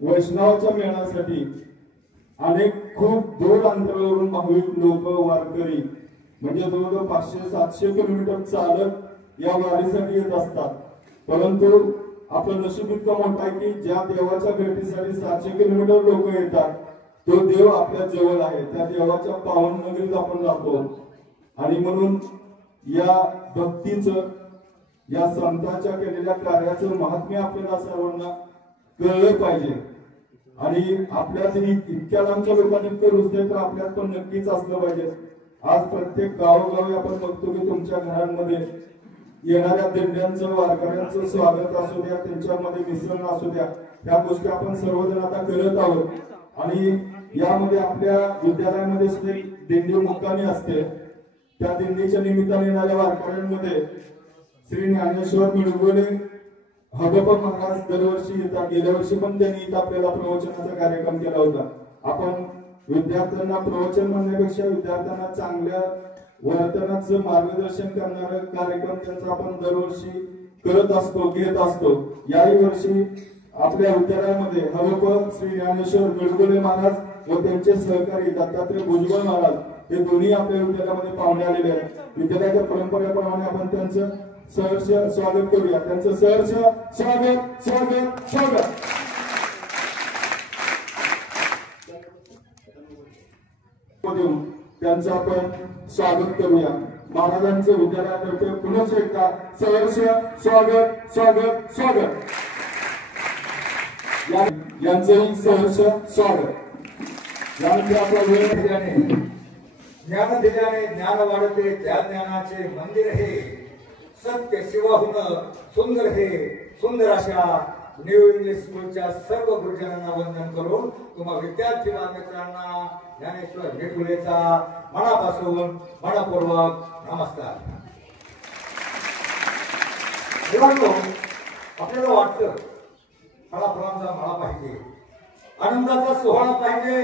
वैष्णवाच्या मेळासाठी अनेक खूप दूर अंतरावरून भाविक लोक, वारकरी म्हणजे जवळजवळ 500-700 किलोमीटर चालत या वारीसाठी येत असतात. परंतु आपलं नशीब इतकं मोठं आहे की ज्या देवाच्या भेटीसाठी 700 किलोमीटर लोक येतात, तो देव आपल्या जवळ आहे. त्या देवाच्या पावन नगरीत आपण जातो आणि म्हणून या भक्तीचं, या संतांच्या केलेल्या कार्याचं महात्म्य आपल्याला सर्वांना कळलं पाहिजे. आणि आपल्यात इतक्या लांबच्या लोकांनी इतकं रुजते तर आपल्यात पण नक्कीच असलं पाहिजे. आज प्रत्येक गावोगावी आपण बघतो की तुमच्या घरांमध्ये येणाऱ्या दिंड्यांचं, वारकऱ्यांचं स्वागत असू द्या, त्यांच्यामध्ये मिसळण असू द्या, ह्या गोष्टी आपण सर्वजण आता करत आहोत. आणि यामध्ये आपल्या विद्यालयामध्ये सुद्धा दिंडी मुक्कामी असते. त्या दिंडीच्या निमित्ताने येणाऱ्या वारकऱ्यांमध्ये श्री ज्ञानेश्वर मुळगुले हडप महाराज दरवर्षी येतात. गेल्या वर्षी पण त्यांनी इथं आपल्याला प्रवचनाचा कार्यक्रम केला होता. आपण विद्यार्थ्यांना प्रवचन म्हणण्यापेक्षा विद्यार्थ्यांना चांगल्या वर्तनाचं मार्गदर्शन करणारा कार्यक्रम त्यांचा आपण दरवर्षी करत असतो, घेत असतो. याही वर्षी आपल्या विद्यालयामध्ये हडप श्री ज्ञानेश्वर मुळगुले महाराज व त्यांचे सहकारी दत्तात्रय भुजबळ महाराज हे दोन्ही आपल्या विद्यालयामध्ये पाहुणे आलेले आहेत. विद्यालयाच्या परंपरेप्रमाणे आपण त्यांचं सहर्ष स्वागत करूया. त्यांचं सहर्ष स्वागत स्वागत स्वागत. त्यांचं आपण स्वागत करूया. महाराजांचं विद्यालयातर्फे पुनश्च एकदा सहर्ष स्वागत स्वागत स्वागत. यांचंही सहर्ष स्वागत. यानंतर आपला वेळ दिल्याने, ज्ञान दिल्याने ज्ञान वाढते, त्या ज्ञानाचे मंदिर हे सत्य शिवाहून सुंदर हे. सुंदर अशा न्यू इंग्लिश स्कूलच्या सर्व गुरुजनांना वंदन करून तुम्हा विद्यार्थी मित्रांना ज्ञानेश्वर मुळगुलेचा मनापासून मनपूर्वक नमस्कार. आपल्याला वाटतं फळाफळांचा मळा पाहिजे, आनंदाचा सोहळा पाहिजे,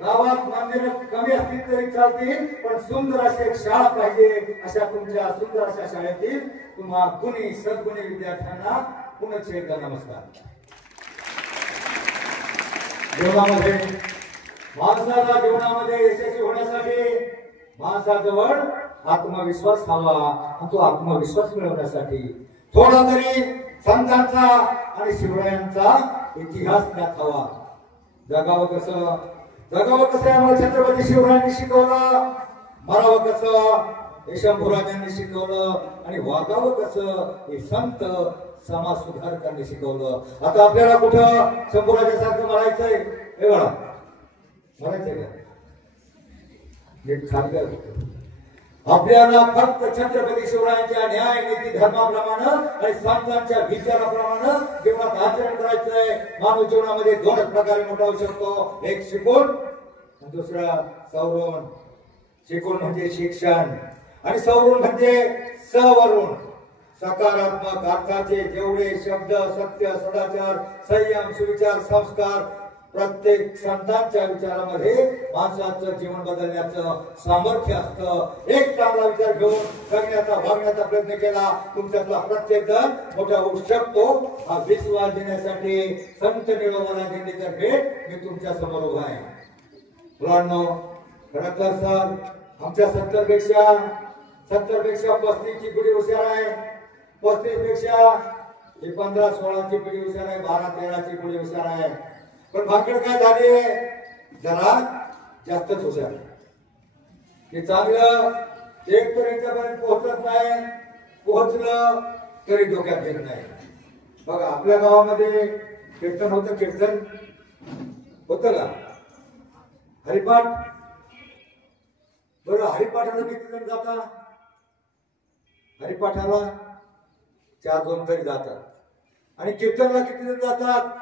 गावात मंदिर कमी असतील तरी चालतील, पण सुंदर अशी एक शाळा पाहिजे. अशा तुमच्या सुंदर अशा शाळेतील तुम्हा गुणी सद्गुणी विद्यार्थ्यांना पुनश्च एकदा नमस्कार. जीवनामध्ये माणसाला जीवनामध्ये यशस्वी होण्यासाठी माणसाजवळ आत्मविश्वास हवा. तो आत्मविश्वास मिळवण्यासाठी थोडा तरी संतांचा आणि शिवरायांचा इतिहास ज्ञात हवा. जगावं कसं आम्हाला छत्रपती शिवरायांनी शिकवलं. मरावं कसं हे शंभूराजांनी शिकवलं. आणि वागावं कसं हे संत समाज सुधारकांनी शिकवलं. आता आपल्याला कुठं शंभूराजासारखं म्हणायचंय? हे बघा म्हणायचंय का? नीट खाल्लं. आपल्याला फक्त छत्रपती शिवरायांच्या न्याय नीती धर्माप्रमाणे आणि संतांच्या विचाराप्रमाणे जीवनात आचरण करायचंय. माणूस जीवनामध्ये दोनच प्रकारे मोठा होऊ शकतो. एक शिकून आणि दुसरा सवरून. शिकून म्हणजे शिक्षण आणि सवरून म्हणजे सवरून. सकारात्मक अर्थाचे जेवढे शब्द सत्य सदाचार संयम सुविचार संस्कार प्रत्येक संतांच्या विचारामध्ये माणसाचं जीवन बदलण्याचं सामर्थ्य असतं. एक चांगला विचार घेऊन जगण्याचा वागण्याचा प्रयत्न केला तुमच्यातला प्रत्येक जण मोठा होऊ शकतो. हा विश्वास देण्यासाठी संत निळोबाराजेंतर्फे मी तुमच्या समोर उभा आहे. मुलांनो, खरं तर सर आमच्या 70 पेक्षा 35 ची पिढी हुशार आहे. 35 पेक्षा 15-16 ची पिढी हुशार आहे. 12-13 ची पिढी हुशार आहे. पण भाकड काय झाली? जरा जास्तच हुशार. हे चांगलं एक तर यांच्यापर्यंत पोहोचत नाही. पोहोचलं तरी डोक्यात येत नाही. बघा आपल्या गावामध्ये कीर्तन होतं. कीर्तन होतं का? हरिपाठ. बरं हरिपाठाला किती जण जातात? हरिपाठाला 4-2 तरी जातात. आणि कीर्तनला किती जण जातात?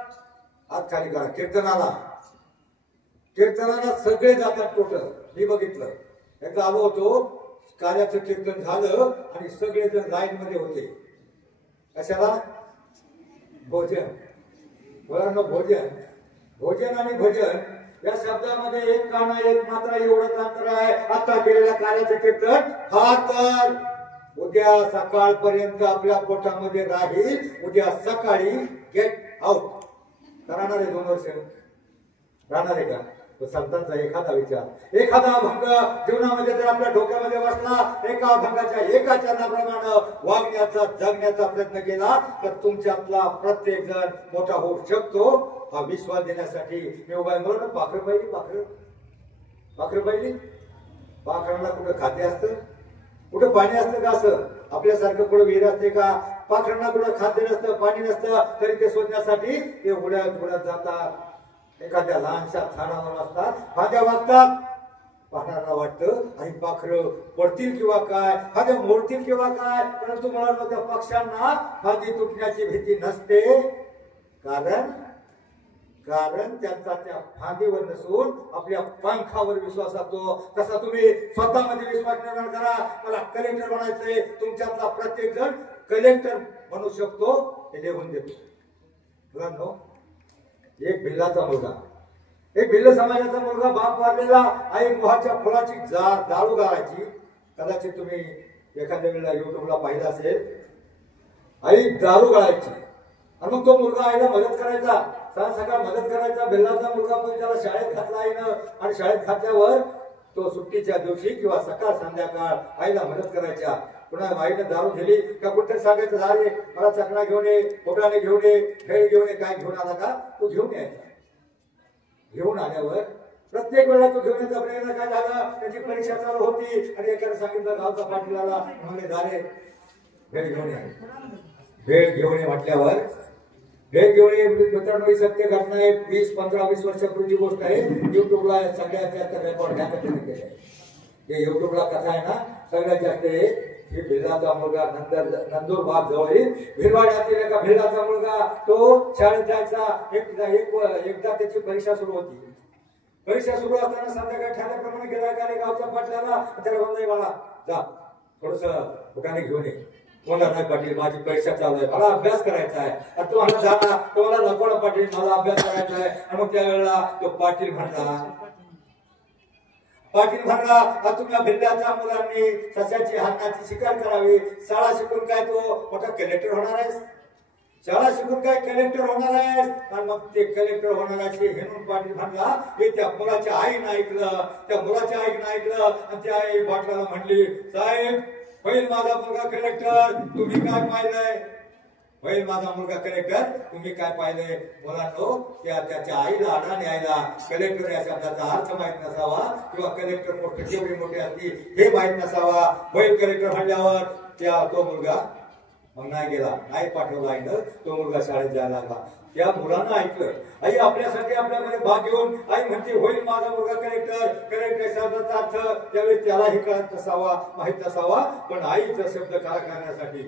हात खाली करा. कीर्तनाला सगळे जातात टोटल. मी बघितलं एकदा आलो होतो. कार्याचं कीर्तन झालं आणि सगळे जण लाईन मध्ये होते. कशाला? भोजन. मुलांना भोजन आणि भजन या शब्दामध्ये एक काना एक मात्रा एवढंच अंतर आहे. आता केलेल्या कार्याचं कीर्तन हा तर उद्या सकाळपर्यंत आपल्या पोटामध्ये राहील. उद्या सकाळी गेट आउट. राहणार आहे 2 वर्ष राहणार आहे का? तो संतांचा एखादा विचार एखादा अभंग जीवनामध्ये जर आपल्या डोक्यामध्ये बसला, एका अभंगाच्या एका चरणाप्रमाणे वागण्याचा जगण्याचा प्रयत्न केला तर तुमच्यातला प्रत्येक जण मोठा होऊ शकतो. हा विश्वास देण्यासाठी मी उभा आहे. म्हणून पाखरं पाहिली. पाखरांना कुठं खाते असतं? कुठं पाणी असतं का? असं आपल्यासारखं कुठं विहीर असते का? पाखरांना कुठं खाद्य नसतं पाणी नसतं तरी ते शोधण्यासाठी ते उड्यात जातात. एखाद्या लहानशा झाडावर असतात. फांद्या वागतात. पाखरांना वाटतं आणि पाखरं पडतील किंवा काय, फांद्या मोडतील किंवा काय. परंतु मला त्या पक्ष्यांना फांदी तुटण्याची भीती नसते. कारण त्यांचा त्या फांदीवर नसून आपल्या पंखावर विश्वास असतो. तसा तुम्ही स्वतःमध्ये विश्वास निर्माण करा. मला कलेक्टर बनायचंय. तुमच्यातला प्रत्येक जण कलेक्टर बनू शकतो. हे लिहून देतो. मुलांनो, एक भिल्लाचा मुलगा, एक भिल्ल समाजाचा मुलगा, बाप वारलेला, आई मोहाच्या फुलाची दारू गाळायची. कदाचित तुम्ही एखाद्या वेळेला युट्यूबला पाहिलं असेल. आई दारू गाळायची आणि मग तो मुलगा आईला मदत करायचा. सकाळ मदत करायचा. भिल्लाचा मुलगा पण त्याला शाळेत घातला आईनं. आणि शाळेत घातल्यावर तो सुट्टीच्या दिवशी किंवा सकाळ संध्याकाळ आईला मदत करायच्या. पुन्हा आईनं दारू दिली का कुठे सांगायचं, अरे मला चकणा घेऊन ये, पोटाने घेऊन ये, खेळ घेऊन ये. काय घेऊन आला का? तो घेऊन यायचा. घेऊन आल्यावर प्रत्येक वेळा तो घेऊन येतो. आपल्याला काय झालं, त्याची परीक्षा चालू होती आणि एकाने सांगितलं गावचा पाटील आला म्हणजे दारे भेट घेऊन ये. भेट घेऊन ये म्हटल्यावर भेट घेऊन ये. मित्रांनो, सत्य घटना आहे. 20-15-20 वर्षापूर्वीची गोष्ट आहे. युट्यूबला सगळ्यात जास्त रेकॉर्ड ह्यासाठी केले. हे युट्यूबला कथा आहे ना, सगळ्यात जास्त हे भिल्लाचा मुलगा नंदुरबार जवळील भिलवाड्यातील एका भिल्लाचा मुलगा तो शाळेत जायचा. एकदा त्याची परीक्षा सुरू होती. परीक्षा सुरू असताना संध्याकाळी ठरल्याप्रमाणे गेला गावच्या पाटलाला त्याला म्हणलं, मला जा थोडस दुकाने घेऊन ये. मला नाही पाटील, माझी परीक्षा चालू आहे, मला अभ्यास करायचा आहे. तो म्हणला जा, तुम्हाला नको ना पाटील, मला अभ्यास करायचा आहे. आणि मग त्यावेळेला तो पाटील म्हणला तुम्ही भिल्लाच्या मुलांनी सस्याची हरणाची शिकार करावी. शाळा शिकून काय तो मोठा कलेक्टर होणार आहेस? शाळा शिकून काय कलेक्टर होणार आहे आणि मग ते कलेक्टर होणार आहे हेमंत पाटील म्हणला हे त्या मुलाच्या आईनं ऐकलं, त्या मुलाच्या आईनं ऐकलं आणि त्या आई पाटलाला म्हणली, साहेब होईल माझा मुलगा कलेक्टर, तुम्ही काय पाहिलंय? होईल माझा मुलगा कलेक्टर, तुम्ही काय पाहिलंय? मुलांनो, त्याच्या आईला अडाणी आईला कलेक्टर या शब्दाचा अर्थ माहित नसावा किंवा कलेक्टर पोस्ट केवढी मोठी असती हे माहित नसावा. होईल कलेक्टर म्हणल्यावर तो मुलगा मग नाही गेला, नाही पाठवला आईनं, तो मुलगा शाळेत जायला लागला. त्या मुलानं ऐकलं, आई आपल्यासाठी आपल्याकडे भाग घेऊन आई म्हणते होईल माझा मुलगा कलेक्टर. कलेक्टर शब्दाचा अर्थ त्यावेळेस त्यालाही कळत नसावा, माहित नसावा, पण आईचा शब्द खरा करण्यासाठी,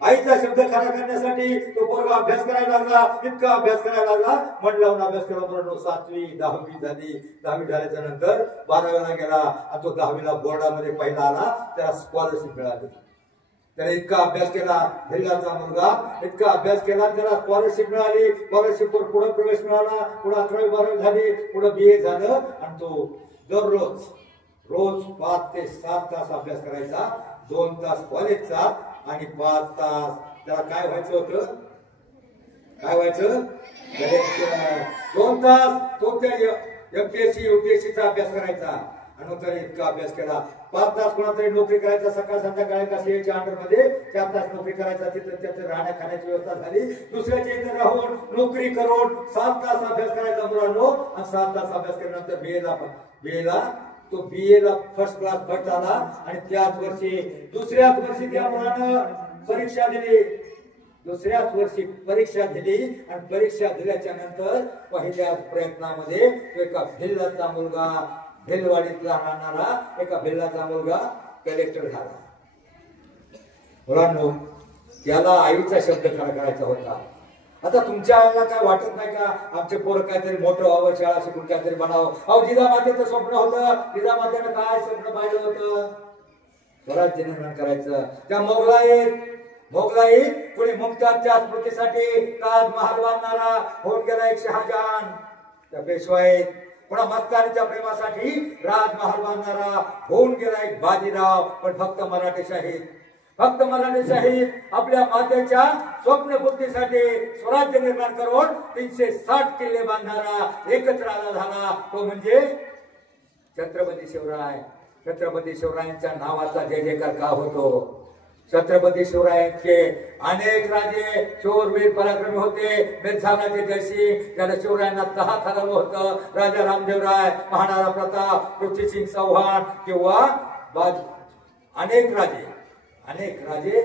आईचा शब्द खरा करण्यासाठी तो पोरगा अभ्यास करायला लागला, इतका अभ्यास करायला लागला, मन लावून अभ्यास केला. बरोबर 7वी 10वी झाली. 10वी झाल्याच्या नंतर 12वीला गेला आणि तो 10वीला बोर्डामध्ये पहिला आला, त्याला स्कॉलरशिप मिळाली. त्याने इतका अभ्यास केला, भिल्लाचा मुलगा इतका अभ्यास केला, त्याला स्कॉलरशिप मिळाली. स्कॉलरशिपवर पुढे प्रवेश मिळाला, पुढे 11वी 12वी झाली, पुढे BA झालं आणि तो रोज 5 ते 7 तास अभ्यास करायचा, 2 तास कॉलेजचा आणि 5 तास त्याला काय व्हायचं होतं? काय व्हायचं? 2 तास तो त्या MPSC UPSCचा अभ्यास करायचा आणि मग त्याने इतका अभ्यास केला. 5 तास कोणातरी नोकरी करायचा, सकाळ संध्याकाळी का CAच्या अंडर मध्ये 4 तास नोकरी करायचा, तिथं त्याचं राहण्या खाण्याची व्यवस्था झाली. दुसऱ्याच्या इथे राहून नोकरी करून 7 तास अभ्यास करायचा मुलांनो आणि 7 तास अभ्यास केल्यानंतर BA ला फर्स्ट क्लास फर्स्ट आला आणि त्याच वर्षी दुसऱ्याच वर्षी त्या मुलानं परीक्षा दिली. दुसऱ्याच वर्षी परीक्षा दिली आणि परीक्षा दिल्याच्या नंतर पहिल्या प्रयत्नामध्ये एका भिल्लाचा मुलगा, भिलवाडीतला राहणारा एका भिल्लाचा मुलगा कलेक्टर झाला. मुलांनो, त्याला आईचा शब्द खरा करायचा होता. आता तुमच्या आईला काय वाटत नाही का आमचे पोरं काहीतरी मोठं व्हावं, शाळा शिकून काहीतरी बनावं? अहो, जिजामातेचं स्वप्न होतं. जिजामातेनं काय स्वप्न पाहिलं होतं? स्वराज्य निर्माण करायचं. त्या मोगलाई कोणी मुमताजच्या स्मृतीसाठी ताजमहाल बांधणारा होऊन गेला एक शहाजहान. त्या पेशवाईत पुन्हा मस्तानीच्या प्रेमासाठी राजमहाल बांधणारा होऊन गेला एक बाजीराव. पण फक्त मराठी शाहीर आपल्या मातेच्या स्वप्नपूर्तीसाठी स्वराज्य निर्माण करून 360 किल्ले बांधणारा एकच राजा झाला, तो म्हणजे छत्रपती शिवराय. छत्रपती शिवरायांच्या नावाचा जय जयकार का होतो? छत्रपती शिवरायांचे अनेक राजे शूरवीर पराक्रमी होते. मिरसानाचे जयसिंग, त्याला शिवरायांना 10 ठरवलं होतं. राजा रामदेवराय, महाराणा प्रताप, पृथ्वीसिंग चौहान किंवा अनेक राजे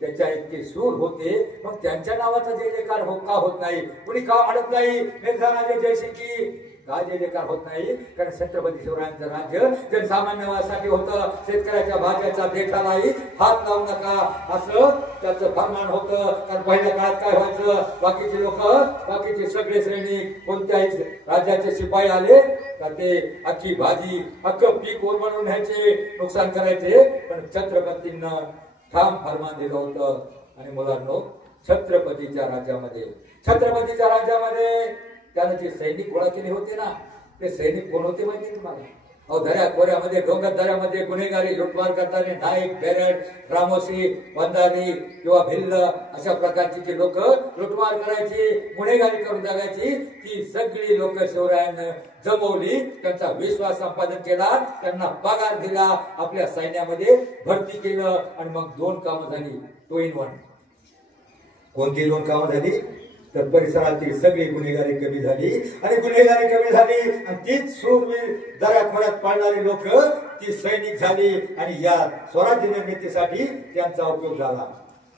त्याच्या इतके शूर होते. मग त्यांच्या नावाचा जय जयकार का होत नाही? कुणी का म्हणत नाही मिरसानाचे जयसिंग की का जय जयकार होत नाही? कारण छत्रपती शिवरायांचं राज्य जनसामान्यासाठी होतं. शेतकऱ्याच्या भाज्याचा देठालाही हात लावू नका असं त्याचं फरमान होतं. कारण पहिल्या काळात काय व्हायचं, बाकीचे लोक, बाकीचे सगळे सैनिक कोणत्याही राज्याचे शिपाई आले तर ते अख्खी भाजी अख्खं पीक उरमणून न्यायचे, नुकसान करायचे. पण छत्रपतींना ठाम फरमान दिलं होतं. आणि मुलांनो, छत्रपतीच्या राज्यामध्ये त्यानं जे सैनिक गोळा केले होते ना, ते सैनिक कोण होते माहिती तुम्हाला? अहो, दऱ्या खोऱ्यामध्ये, डोंगर दऱ्यामध्ये गुन्हेगारी लुटमार करताना नाईक, बेरड, रामोशी, बंधारी किंवा भिल्ल अशा प्रकारची जे लोक लुटमार करायची, गुन्हेगारी करून जगायची, ती सगळी लोक शिवरायानं जमवली. त्यांचा विश्वास संपादन केला, त्यांना पगार दिला, आपल्या सैन्यामध्ये भरती केलं आणि मग 2 कामं झाली. 2 in 1. कोणती 2 कामं झाली? तर परिसरातील सगळी गुन्हेगारी कमी झाली आणि तीच शूरवीर दऱ्याखोऱ्यात पाळणारी लोक ती सैनिक झाली आणि या स्वराज्य निर्मितीसाठी त्यांचा उपयोग झाला.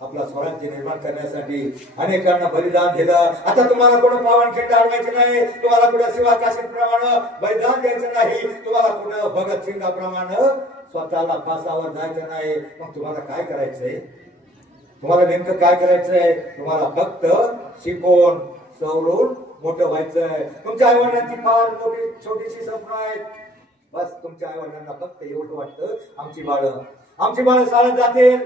आपला स्वराज्य निर्माण करण्यासाठी अनेकांना बलिदान दिलं. आता तुम्हाला कुठं पावनखिंड अडवायचे नाही, तुम्हाला कुठं शिवाकाशीप्रमाणे बलिदान द्यायचं नाही, तुम्हाला कुठं भगतसिंगाप्रमाणे स्वतःला फासावर जायचं नाही. मग तुम्हाला काय करायचंय? तुम्हाला नेमकं काय करायचंय? तुम्हाला फक्त शिकवून सवरून मोठं व्हायचंय. तुमच्या आईवडिलांची फार मोठी छोटीशी स्वप्न आहेत. बस तुमच्या आईवडिलांना फक्त एवढं वाटतं, आमची बाळं शाळेत जातील,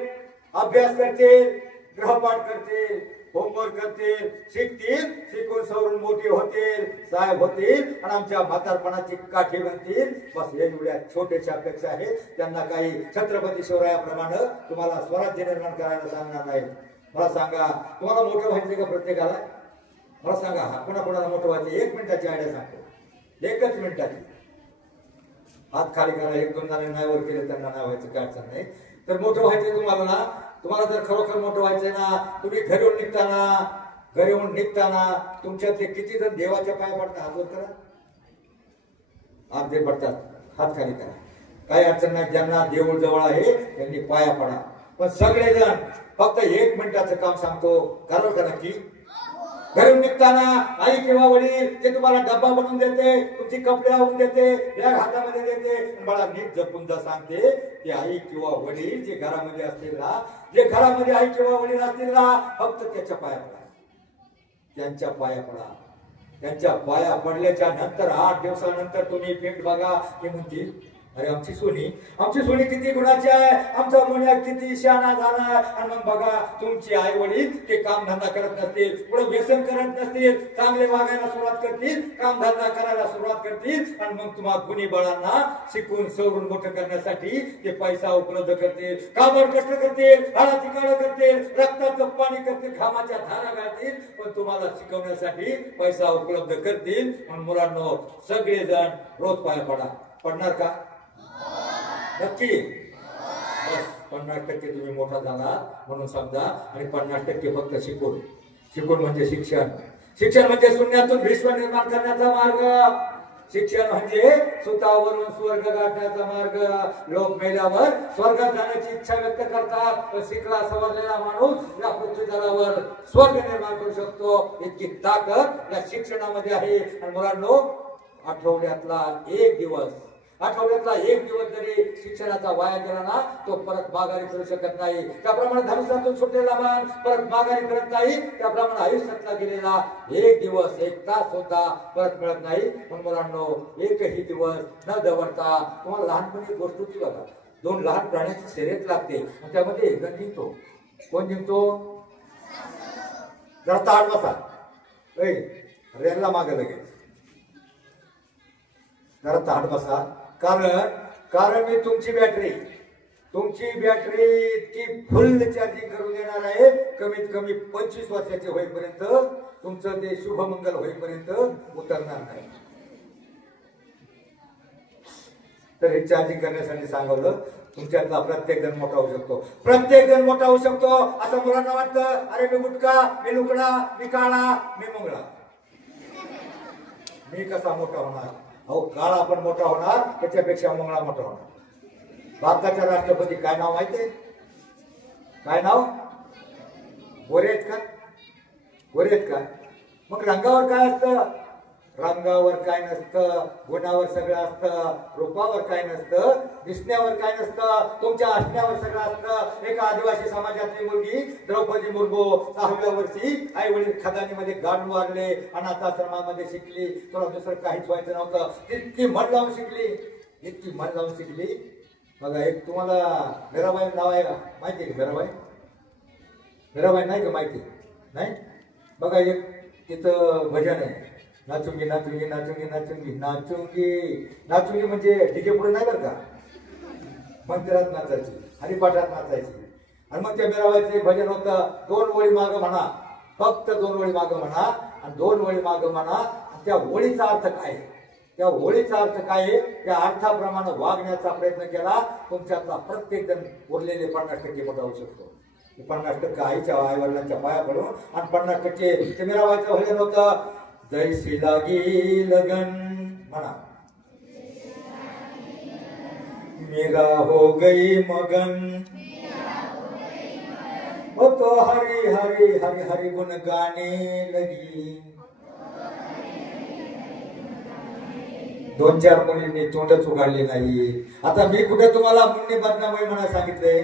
अभ्यास करतील, गृहपाठ करतील, होमवर्क करतील, शिकून सवरून मोठी होतील, साहेब होतील आणि आमच्या म्हातारपणाची काठी बनतील. बस एवढ्या छोट्याशा अपेक्षा आहेत. त्यांना काही छत्रपती शिवरायाप्रमाणे तुम्हाला स्वराज्य निर्माण करायला सांगणार नाही. मला सांगा, तुम्हाला मोठं व्हायचंय का प्रत्येकाला? मला सांगा, कोणाकोणाला मोठं व्हायचं? 1 मिनिटाची आयडिया सांगतो, 1च मिनिटाची. हात खाली करा. 1-2 जणांनी नाही वर केले त्यांना नाही व्हायचं, काय अडचण नाही. तर मोठं व्हायचंय तुम्हाला ना, तुम्हाला जर खरोखर मोठं व्हायचंय ना, तुम्ही घरी येऊन निघताना तुमच्यातले किती जण देवाच्या पाया पडतात? हात वर करा. हात ते पडतात, हात खाली करा. काही अडचण नाही. ज्यांना देऊळ जवळ आहे त्यांनी पाया पडा. पण सगळेजण फक्त 1 मिनिटाचं काम सांगतो, कराल का नक्की? घरून निघताना आई किंवा वडील जे तुम्हाला डब्बा बनवून देते, तुमची कपडे आवरून देते, बॅग हातामध्ये देते, मला नीट जपून जा सांगते, की आई किंवा वडील जे घरामध्ये असतील ना, जे घरामध्ये आई किंवा वडील असतील ना, फक्त त्याच्या पाया पडा. त्यांच्या पाया पडा. त्यांच्या पाया पडल्याच्या नंतर 8 दिवसानंतर तुम्ही पेट बघा, ते म्हणतील, अरे आमची सोनी किती गुणाची आहे, आमचा मुलगा किती शहाणा झाला. आणि मग बघा, तुमची आई वडील ते काम धंदा करत नसतील, पुढे व्यसन करत नसतील, चांगले वागायला सुरुवात करतील, काम धंदा करायला सुरुवात करतील, आणि मग तुम्हाला गुणी बाळांना शिकून सवरून मोठं करण्यासाठी ते पैसा उपलब्ध करतील, कामावर कष्ट करतील, हाडाची काळं करतील, रक्ताचं पाणी करतील, घामाच्या धारा घालतील, पण तुम्हाला शिकवण्यासाठी पैसा उपलब्ध करतील. म्हणून मुलांनो, सगळेजण रोज पाया पडणार का? नक्की. बस 50% तुम्ही मोठा झाला म्हणून समजा, आणि 50% फक्त शिकून म्हणजे शिक्षण म्हणजे शून्यातून विश्व निर्माण करण्याचा मार्ग. शिक्षण म्हणजे सुतावरून स्वर्ग गाठण्याचा मार्ग. लोक मेल्यावर स्वर्गात जाण्याची इच्छा व्यक्त करतात, पण शिकला सवरलेला माणूस या पृथ्वीतलावर स्वर्ग निर्माण करू शकतो, इतकी ताकद या शिक्षणामध्ये आहे. आणि मुलांनो, आठवड्यातला एक दिवस जरी शिक्षणाचा वाया गेला ना, तो परत माघारी करू शकत नाही. त्याप्रमाणे धनुष्यातून सुटलेला बाण परत माघारी करत नाही, त्याप्रमाणे आयुष्यातला गेलेला 1 दिवस 1 तास सुद्धा परत मिळत नाही. म्हणून मुलांनो, एकही दिवस न दवडता, तुम्हाला लहानपणी गोष्ट होती बघा, 2 लहान प्राण्यांची शर्यत लागते, त्यामध्ये एक जण जिंकतो. कोण जिंकतो? जरा ताट बसा, रेलला मागे लगेच जरा ताट बसा. कारण मी तुमची बॅटरी इतकी फुल चार्जिंग करून देणार आहे, कमीत कमी 25 वर्षाचे होईपर्यंत, तुमचं ते शुभमंगल होईपर्यंत उतरणार नाही. तर हे चार्जिंग करण्यासाठी सांगवलं. तुमच्यातला प्रत्येक जण मोठा होऊ शकतो. असं मुलांना वाटतं, अरे मी गुटखा, मी लुकडा, मी काळा, मी मुंगळा, मी कसा मोठा होणार? अहो, काळा पण मोठा होणार, त्याच्यापेक्षा मुंगळा मोठा होणार. भारताच्या राष्ट्रपती काय नाव माहितीये? काय नाव? गोरे आहेत का? मग रंगावर काय असतं? रंगावर काय नसतं, गुणावर सगळं असतं. रूपावर काय नसतं, दिसण्यावर काय नसतं, तुमच्या असण्यावर सगळं असतं. एका आदिवासी समाजातली मुलगी द्रौपदी मुर्मू 6व्या वर्षी आई वडील खदानीमध्ये गाडून वाढले, अनाथाश्रमामध्ये शिकली. तुला दुसरं काहीच व्हायचं नव्हतं, इतकी मन लावून शिकली. बघा, एक तुम्हाला मीराबाई नाव आहे का? माहिती आहे का मीराबाई नाही का माहिती? नाही. बघा, एक तिथं भजन आहे, नाचूंगी नाचूंगी नाचूंगी नाचूंगी नाचूंगी नाचूंगी, म्हणजे डीजे पुढे नाही बरं का, मंदिरात नाचायची, हरिपाठात नाचायची. आणि मग त्या मीराबाईचं भजन होतं, 2 ओळी मागं म्हणा, फक्त 2 ओळी मागं म्हणा, आणि 2 ओळी मागं म्हणा. त्या ओळीचा अर्थ काय? त्या अर्थाप्रमाणे वागण्याचा प्रयत्न केला, तुमच्यातला प्रत्येक जण उरलेले 50% मोठा होऊ शकतो. 50% आईच्या आई-वडिलांच्या पाया पडून, आणि 50% ते मीराबाईचं भजन होतं, जैसी लागी लगन म्हणा, मेरा हो गई मगन, वो तो हरी हरी हरी हरी गुण गाने लगी. 2-4 मुलींनी तोंडच उघडले नाही. आता मी कुठे तुम्हाला मुन्नी बदनामी म्हणा सांगितले?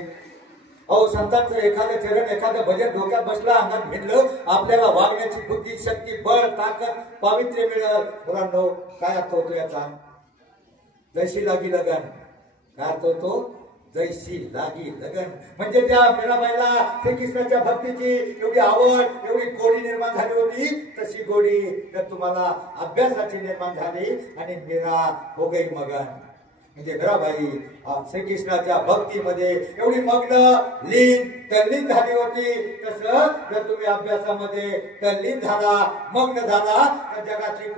अहो, संतांचं एखादं भजन डोक्यात बसला, अंगात भिडलं, आपल्याला वागण्याची बुद्धी, शक्ती, बळ, ताकद, पावित्र्य मिळेल. मुलांनो, काय अर्थ होतो याचा? जैशी लागी लगन. काय अर्थ होतो? जैशी लागी लगन म्हणजे त्या मीराबाईला श्रीकृष्णाच्या भक्तीची एवढी आवड, एवढी गोडी निर्माण झाली होती, तशी गोडी तर तुम्हाला अभ्यासाची निर्माण झाली. आणि मीरा हो गई मगन. म्हणजे मीराबाई श्रीकृष्णाच्या भक्तीमध्ये एवढी मग्न तल्लीन झाली होती. तसं जर तुम्ही अभ्यासामध्ये तल्लीन झाला, मग्न झाला, तर जगातली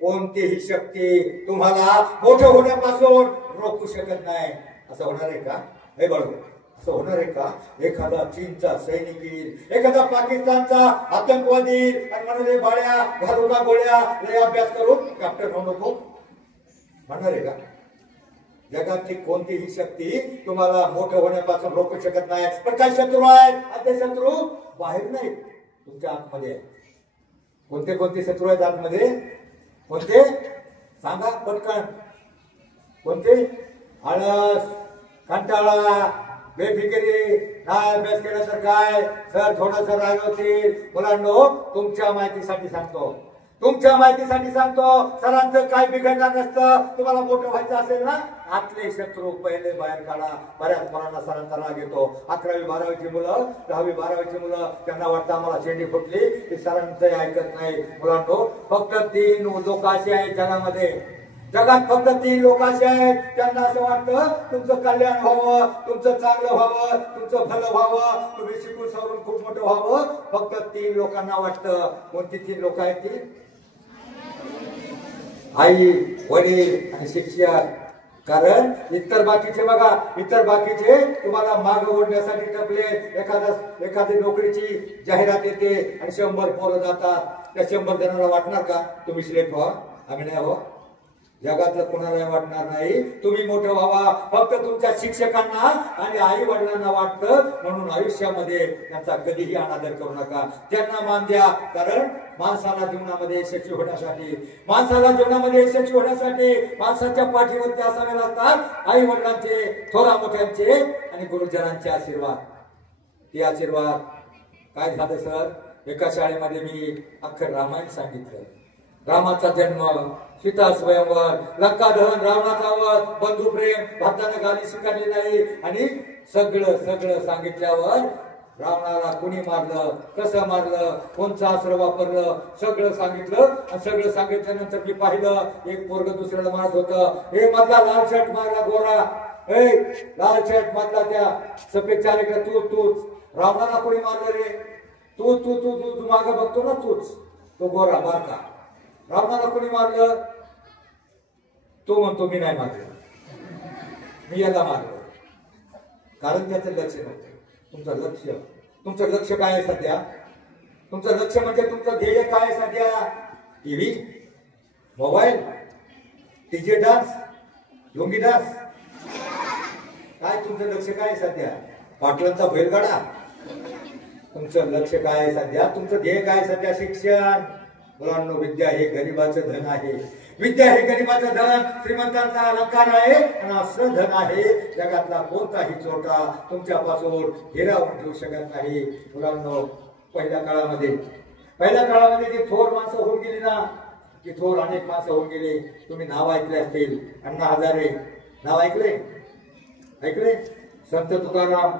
कोणतीही शक्ती तुम्हाला मोठं होण्यापासून रोखू शकत नाही. असं होणार आहे का? हे बरोबर, असं होणार आहे का? एखादा चीनचा सैनिक येईल, एखादा पाकिस्तानचा आतंकवादी येईल आणि म्हणाले बाळ्या घालू का गोळ्या, लय अभ्यास करून कॅप्टन होऊ नको म्हणणार आहे का? जगातली कोणतीही शक्ती तुम्हाला मोठं होण्यापासून रोखू शकत नाही. पण काही शत्रू आहेत, आणि ते शत्रू बाहेर नाहीत, तुमच्या आतमध्ये आहेत. कोणते शत्रू आहेत आतमध्ये? कोणते सांगा पटकन. कोणते? आळस, कंटाळा, बेफिकिरी, काय अभ्यास केला तर काय, सर थोडस राहिलं होतील. मुलांनो, तुमच्या माहितीसाठी सांगतो, सरांचं काय बिघडणार नसतं. तुम्हाला मोठं व्हायचं असेल ना, आतले शत्रू पहिले बाहेर काढा. बऱ्याच मुलांना सरांचा राग येतो. 11वी 12वीची मुलं, 10वी 12वीची मुलं, त्यांना वाटतं आम्हाला शेंडी फुटली की सरांचं ऐकत नाही. मुलांनो, फक्त 3 लोक असे आहेत जगात फक्त 3 लोक असे आहेत, त्यांना असं वाटतं तुमचं कल्याण व्हावं, तुमचं चांगलं व्हावं, तुमचं भलं व्हावं, तुम्ही शिकून सवरून खूप मोठं व्हावं. फक्त 3 लोकांना वाटतं. कोणती 3 लोक आहेत ती? आई, वडील आणि शिक्षक. कारण इतर बाकीचे तुम्हाला माग ओढण्यासाठी टपले. एखादी नोकरीची जाहिरात येते आणि 100 पोरं जातात. त्या 100 जणांना वाटणार का तुम्ही सिलेक्ट व्हा? आम्ही नाही व्हा. जगातलं कोणाला वाटणार नाही. तुम्ही मोठं व्हावा फक्त तुमच्या शिक्षकांना आणि आई वडिलांना वाटतं. म्हणून आयुष्यामध्ये त्यांचा कधीही अनादर करू नका, त्यांना मान द्या. कारण माणसाला जीवनामध्ये यशस्वी होण्यासाठी माणसाच्या पाठीवरती असावे लागतात आई वडिलांचे, थोरा मोठ्यांचे आणि गुरुजनांचे आशीर्वाद. ते आशीर्वाद काय झालं सर? एका शाळेमध्ये मी अख्खं रामायण सांगितलं. रामाचा जन्म, सीता स्वयंवर, लंका दहन, रावणाचा वध, बंधुप्रेम, भरताने गाली स्वीकारली नाही आणि सगळं सांगितल्यावर रावणाला कुणी मारलं, कसं मारलं, कोणचं अस्त्र वापरलं, सगळं सांगितलं. आणि सगळं सांगितल्यानंतर मी पाहिलं एक पोरग दुसऱ्याला मारत होतं. हे मधला लाल शर्ट मारला गोरा, लाल शर्ट मधला त्या सफेद चालेकडे तूच रावणाला कोणी मारलं रे? तू मागं बघतो ना, तूच तो गोरा बारका. रावणाला कोणी मारलं? तो म्हणतो मी नाही मारलं, मी याला मारलं. कारण त्याचं लक्ष नव्हतं. तुमचं लक्ष काय आहे सध्या? तुमचं लक्ष म्हणजे तुमचं ध्येय काय आहे सध्या? TV, mobile, DJ dance, lungi dance, काय तुमचं लक्ष काय आहे सध्या? पाटलांचा बैलगाडा. तुमचं लक्ष काय आहे सध्या? तुमचं ध्येय काय सध्या? शिक्षण. मुलांनो, विद्या हे गरिबाचं धन आहे. श्रीमंतांचा अलंकार आहे आणि असं धन आहे जगातला कोणताही चोरटा तुमच्यापासून हिरावून ठेवू शकत नाही. मुलांनो, पहिल्या काळामध्ये जे थोर माणसं होऊन गेली ना, की थोर अनेक माणसं होऊन गेली. तुम्ही नाव ऐकले असतील. अण्णा हजारे नाव ऐकले? संत तुकाराम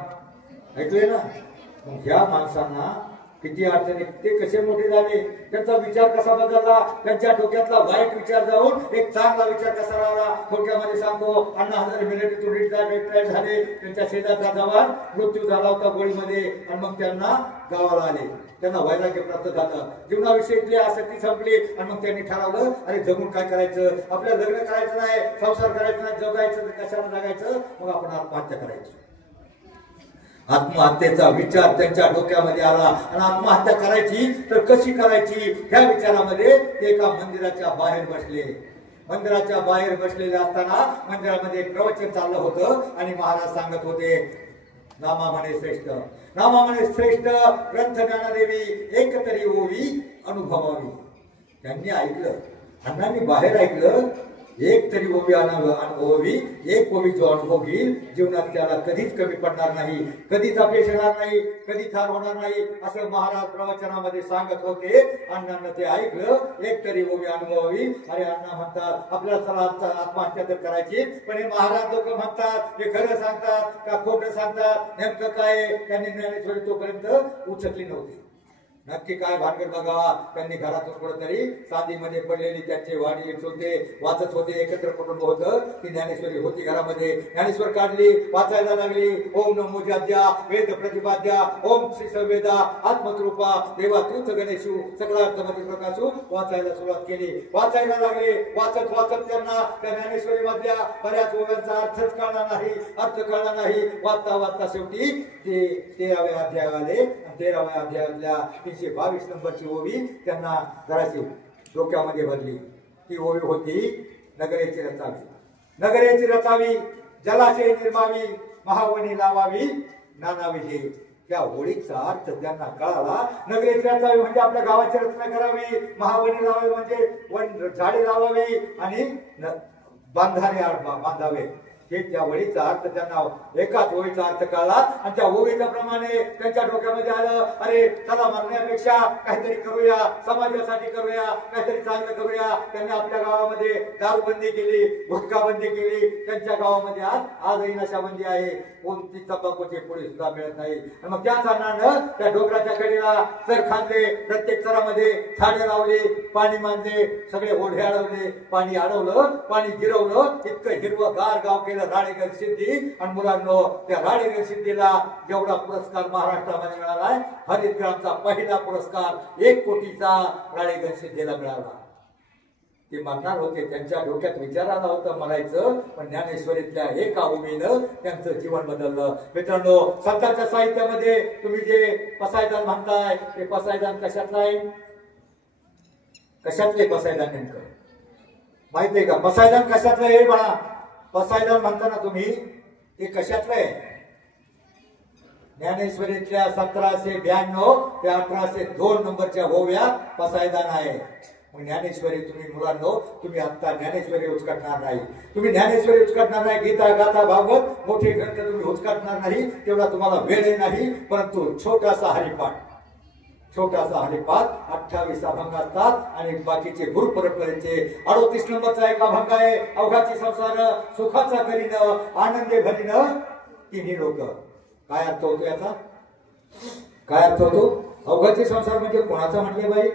ऐकले ना? मग ह्या माणसांना किती अडचणी, ते कसे मोठे झाले, त्यांचा विचार कसा बदलला, त्यांच्या डोक्यातला वाईट विचार जाऊन एक चांगला विचार कसा राहिला. थोडक्यामध्ये सांगतो, अण्णा हजारे मिलिटरीतून रिटायर झाले. त्यांच्या शेजारचा जवान मृत्यू झाला होता गोळीमध्ये आणि मग त्यांना गावाला आले. त्यांना वैराग्य प्राप्त झालं, जीवनाविषयीची आसक्ती संपली आणि मग त्यांनी ठरवलं, अरे जगून काय करायचं, आपल्याला लग्न करायचं नाही, संसार करायचं नाही, जगायचं तर कशाला जगायचं, मग आपण आत्महत्या करायची. आत्महत्येचा विचार त्यांच्या डोक्यामध्ये आला आणि आत्महत्या करायची तर कशी करायची ह्या विचारामध्ये ते एका मंदिराच्या बाहेर बसलेले असताना मंदिरामध्ये एक प्रवचन चाललं होतं आणि महाराज सांगत होते, नामा म्हणे श्रेष्ठ ग्रंथ ज्ञानदेवी एकतरी ओवी अनुभवावी. त्यांनी ऐकलं, अण्णांनी बाहेर ऐकलं, एक तरी ओवी अनुभवावी. एक ओवी जो अनुभव घेईल जीवनात त्याला कधीच कमी पडणार नाही, कधीच अपयश येणार नाही, कधीच हार होणार नाही, असं महाराज प्रवचनामध्ये सांगत होते. अण्णांना ते ऐकलं, एक तरी ओवी अनुभवावी. अरे अण्णा म्हणतात आपल्याला चला आत्महत्या तर करायची, पण हे महाराज लोक म्हणतात हे खरं सांगतात का खोटं सांगतात, नेमकं काय? त्यांनी ज्ञानेश्वरी तोपर्यंत उचलली नव्हती. नक्की काय भानगड बघावा. त्यांनी घरातून कुठेतरी साधीमध्ये पडलेली त्यांचे वाडी होते, वाचत होते, एकत्र कुटुंब होतं. ती ज्ञानेश्वरी होती घरामध्ये. ज्ञानेश्वर काढली, वाचायला लागली. ओम नमो जाद्या वेद प्रतिपाद्या ओम श्री संवेदा आत्मकृपा देवा तूच गणेशू सगळार्थमध्ये प्रकाशू वाचायला सुरुवात केली. वाचायला लागले. वाचत वाचत त्यांना त्या ज्ञानेश्वरी मधल्या बऱ्याच ओव्यांचा अर्थच कळला नाही, अर्थ कळला नाही. वाचता वाचता शेवटी ते 13व्या अध्यायात आले. 13व्या अध्यायातल्या 322 नंबरची ओवी त्यांना जराशी डोक्यामध्ये भरली. ती ओवी होती नगरेची रचावी, नगरेची रचावी, जलाशय निर्मावी, महावनी लावावी, नानावी हे. त्या ओळीचा अर्थ त्यांना कळाला. नगरेची रचावी म्हणजे आपल्या गावाची रचना करावी, महावनी लावावी म्हणजे झाडे लावावी आणि बांधारे बांधावे. हे त्या ओळीचा अर्थ त्यांना एकाच ओळीचा अर्थ कळला. आणि त्या ओळीच्या प्रमाणे त्यांच्या डोक्यामध्ये आलं, अरे चला मरण्यापेक्षा काहीतरी करूया, समाजासाठी करूया, काहीतरी चांगलं करूया. त्यांनी आपल्या गावामध्ये दारूबंदी केली, गुटखाबंदी केली. त्यांच्या गावामध्ये आजही नशाबंदी आहे. कोणती तंबाखूची पुढे सुद्धा मिळत नाही. आणि मग त्याच कारणानं त्या डोंगराच्या कडेला चर खांदले, प्रत्येक चरामध्ये झाडे लावली, पाणी मांडले, सगळे ओढे अडवले, पाणी अडवलं, पाणी जिरवलं. इतकं हिरवगार गाव केलं राळेगण सिद्धी. आणि मुलांनो त्या राळेगण सिद्धीला जेवढा पुरस्कार महाराष्ट्रामध्ये मिळालाय, हरितग्रामचा पहिला पुरस्कार 1 कोटीचा राळेगण सिद्धीला मिळाला. ते म्हणणार होते, त्यांच्या डोक्यात विचार आला होता मरायचं, पण ज्ञानेश्वरीतल्या एका उमेनं त्यांचं जीवन बदललं. मित्रांनो, संतांच्या साहित्यामध्ये तुम्ही जे पसायदान म्हणताय, ते पसायदान कशातलं आहे? कशातले पसायदान नेमकं माहितीये का? पसायदान कशातलं आहे बघा. पसायदान म्हणताना तुम्ही ते कशातलं आहे? ज्ञानेश्वरीतल्या 1792 ते 1802 नंबरच्या ओव्या पसायदान आहे. मग ज्ञानेश्वरी तुम्ही मुलांनो, तुम्ही आता ज्ञानेश्वरी उचकटणार नाही, तुम्ही ज्ञानेश्वरी उचकटणार नाही. गीता गाथा भागवत मोठे ग्रंथ तुम्ही उचकटणार नाही, तेवढा तुम्हाला वेळ नाही. परंतु छोटासा हरिपाठ, छोटासा हरिपाठ 28 अभंग असतात आणि बाकीचे गुरु परंपरेचे 38 नंबरचा एक अभंग आहे. अवघाची संसार सुखाचा करीन, आनंदे भरीन तिन्ही लोक. काय अर्थ होतो याचा? काय अर्थ होतो? अवघाचे संसार म्हणजे कोणाचा म्हटले बाई?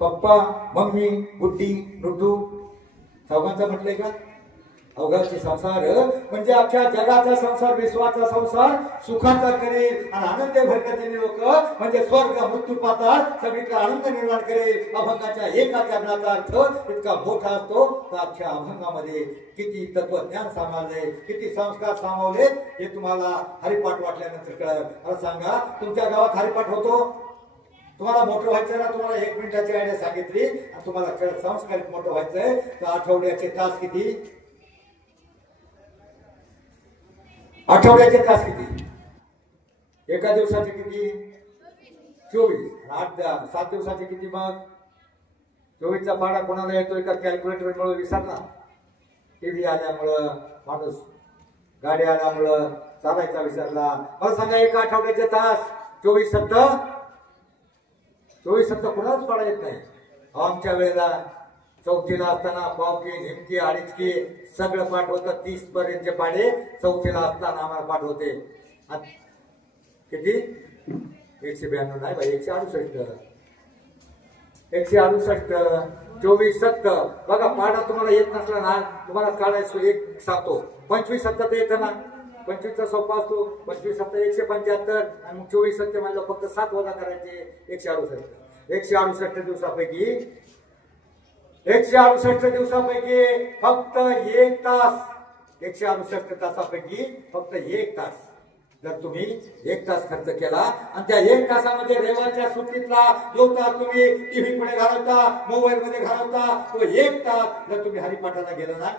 पप्पा, मम्मी, बुड्डी, नुड्डू चौघांचा म्हटलंय का? अवघाचे संसार म्हणजे अख्ख्या जगाचा संसार, विश्वाचा संसार सुखाचा करेल आणि आनंद भरकतीने लोक म्हणजे स्वर्ग मृत्यू पाताळ सगळीकडे आनंद निर्माण करेल. अभंगाच्या एका चरणाचा अर्थ इतका मोठा असतो. तर अख्ख्या अभंगामध्ये किती तत्वज्ञान सामावले, किती संस्कार सामावले हे तुम्हाला हरिपाठ वाटल्यानंतर कळलं. मला सांगा, तुमच्या गावात हरिपाठ होतो? तुम्हाला मोठं व्हायचं ना, तुम्हाला 1 मिनिटाची आयडिया सांगितली आणि तुम्हाला खरं संस्कारित मोठं व्हायचंय तर आठवड्याचे तास किती? आठवड्याचे तास किती? एका दिवसाचे किती? 24. 7 दिवसाचे किती? मग 24चा भाडा कोणाला येतोय का? कॅल्क्युलेटर मुळे विसरला. टीव्ही आल्यामुळं माणूस, गाडी आल्यामुळं चालायचा विसरला. मला सांगा, एका आठवड्याचे तास 24 सप्ताह कुणाच पाडा येत नाही. आमच्या वेळेला 4थीला असताना पावकी, निमकी, अडीचकी सगळं पाठ होतं. 30 पर्यंतचे पाडे 4थीला असताना आम्हाला पाठ होते. किती? 192 नाही बाई, 168. 168 24 सप्ताह. बघा, पाडा तुम्हाला येत नसला ना, तुम्हाला काढायचं एक सांगतो. 25 सप्ताह येतं ना, 25चा सोपा असतो. 25 सप्ताह 175 आणि मग 24 सप्ताह म्हणलं फक्त 7 वजा करायचे. 168. 168 दिवसापैकी 168 दिवसापैकी फक्त 1 तास, 168 तासापैकी फक्त 1 तास जर तुम्ही 1 तास खर्च केला आणि त्या 1 तासामध्ये रविवारच्या सुट्टीतला जो तास तुम्ही टीव्ही पुढे घालवता, मोबाईल मध्ये घालवता, तो 1 तास जर तुम्ही हरिपाठाला गेला ना,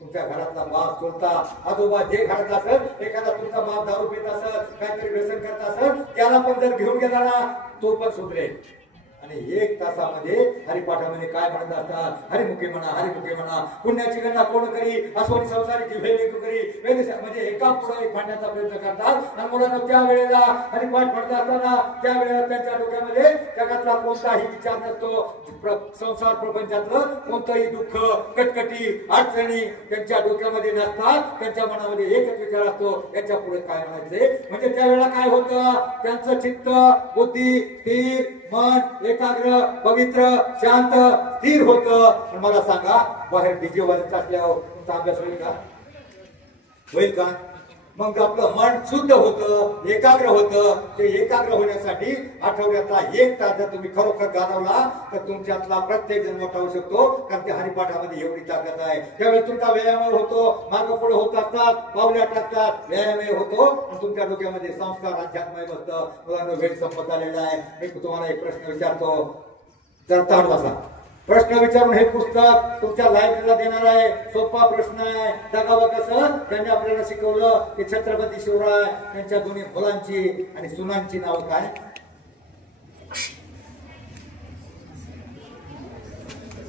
तुमच्या घरातला बाप, चुलता, आजोबा जे घरात असेल, एखादा तुमचा बाप दारू पित असेल, काहीतरी व्यसन करत असेल, त्याला पण जर घेऊन गेला ना, तो पण सुधरेल. आणि 1 तासामध्ये हरिपाठामध्ये काय म्हणत असतात, हरिमुखी म्हणा पुण्याची गणना कोण करी, अस्वनी संसारी जीवे करी, म्हणजे एका पुढे एक म्हणण्याचा प्रयत्न करतात. आणि मुलांना त्या वेळेला हरिपाठ म्हणत असताना त्या वेळेला त्यांच्या डोक्यामध्ये जगातला कोणताही विचार नसतो, संसार प्रपंचातलं कोणतंही दुःख कटकटी अडचणी त्यांच्या डोक्यामध्ये नसतात. त्यांच्या मनामध्ये एकच विचार असतो, याच्या पुढे काय म्हणायचे. म्हणजे त्यावेळेला काय होतं, त्यांचं चित्त बुद्धी स्थिर, मन एकाग्र पवित्र शांत स्थिर होतं. पण मला सांगा, बाहेर डीजे वाजत असल्यावर तुमचा अभ्यास होईल का? मग आपलं मन शुद्ध होतं, एकाग्र होतं. ते एकाग्र होण्यासाठी आठवड्यातला 1 तास जर तुम्ही खरोखर घालवला तर तुमच्यातला प्रत्येक जण मोठा होऊ शकतो. कारण ते हरिपाठामध्ये एवढी ताकद आहे. त्यावेळी तुमचा व्यायाम होतो, मार्ग पुढे होत असतात, पावल्या टाकतात, व्यायाम होतो आणि तुमच्या डोक्यामध्ये संस्कार अध्यात्म बसतं. मुलांना वेळ संपत आलेला आहे. मी तुम्हाला एक प्रश्न विचारतो, जर ताट बसा. प्रश्न विचारून हे पुस्तक तुमच्या लायब्ररीला देणार आहे. सोपा प्रश्न आहे. जगावं कसं त्यांनी आपल्याला शिकवलं की छत्रपती शिवराय त्यांच्या दोन्ही मुलांची आणि सुनांची नाव काय.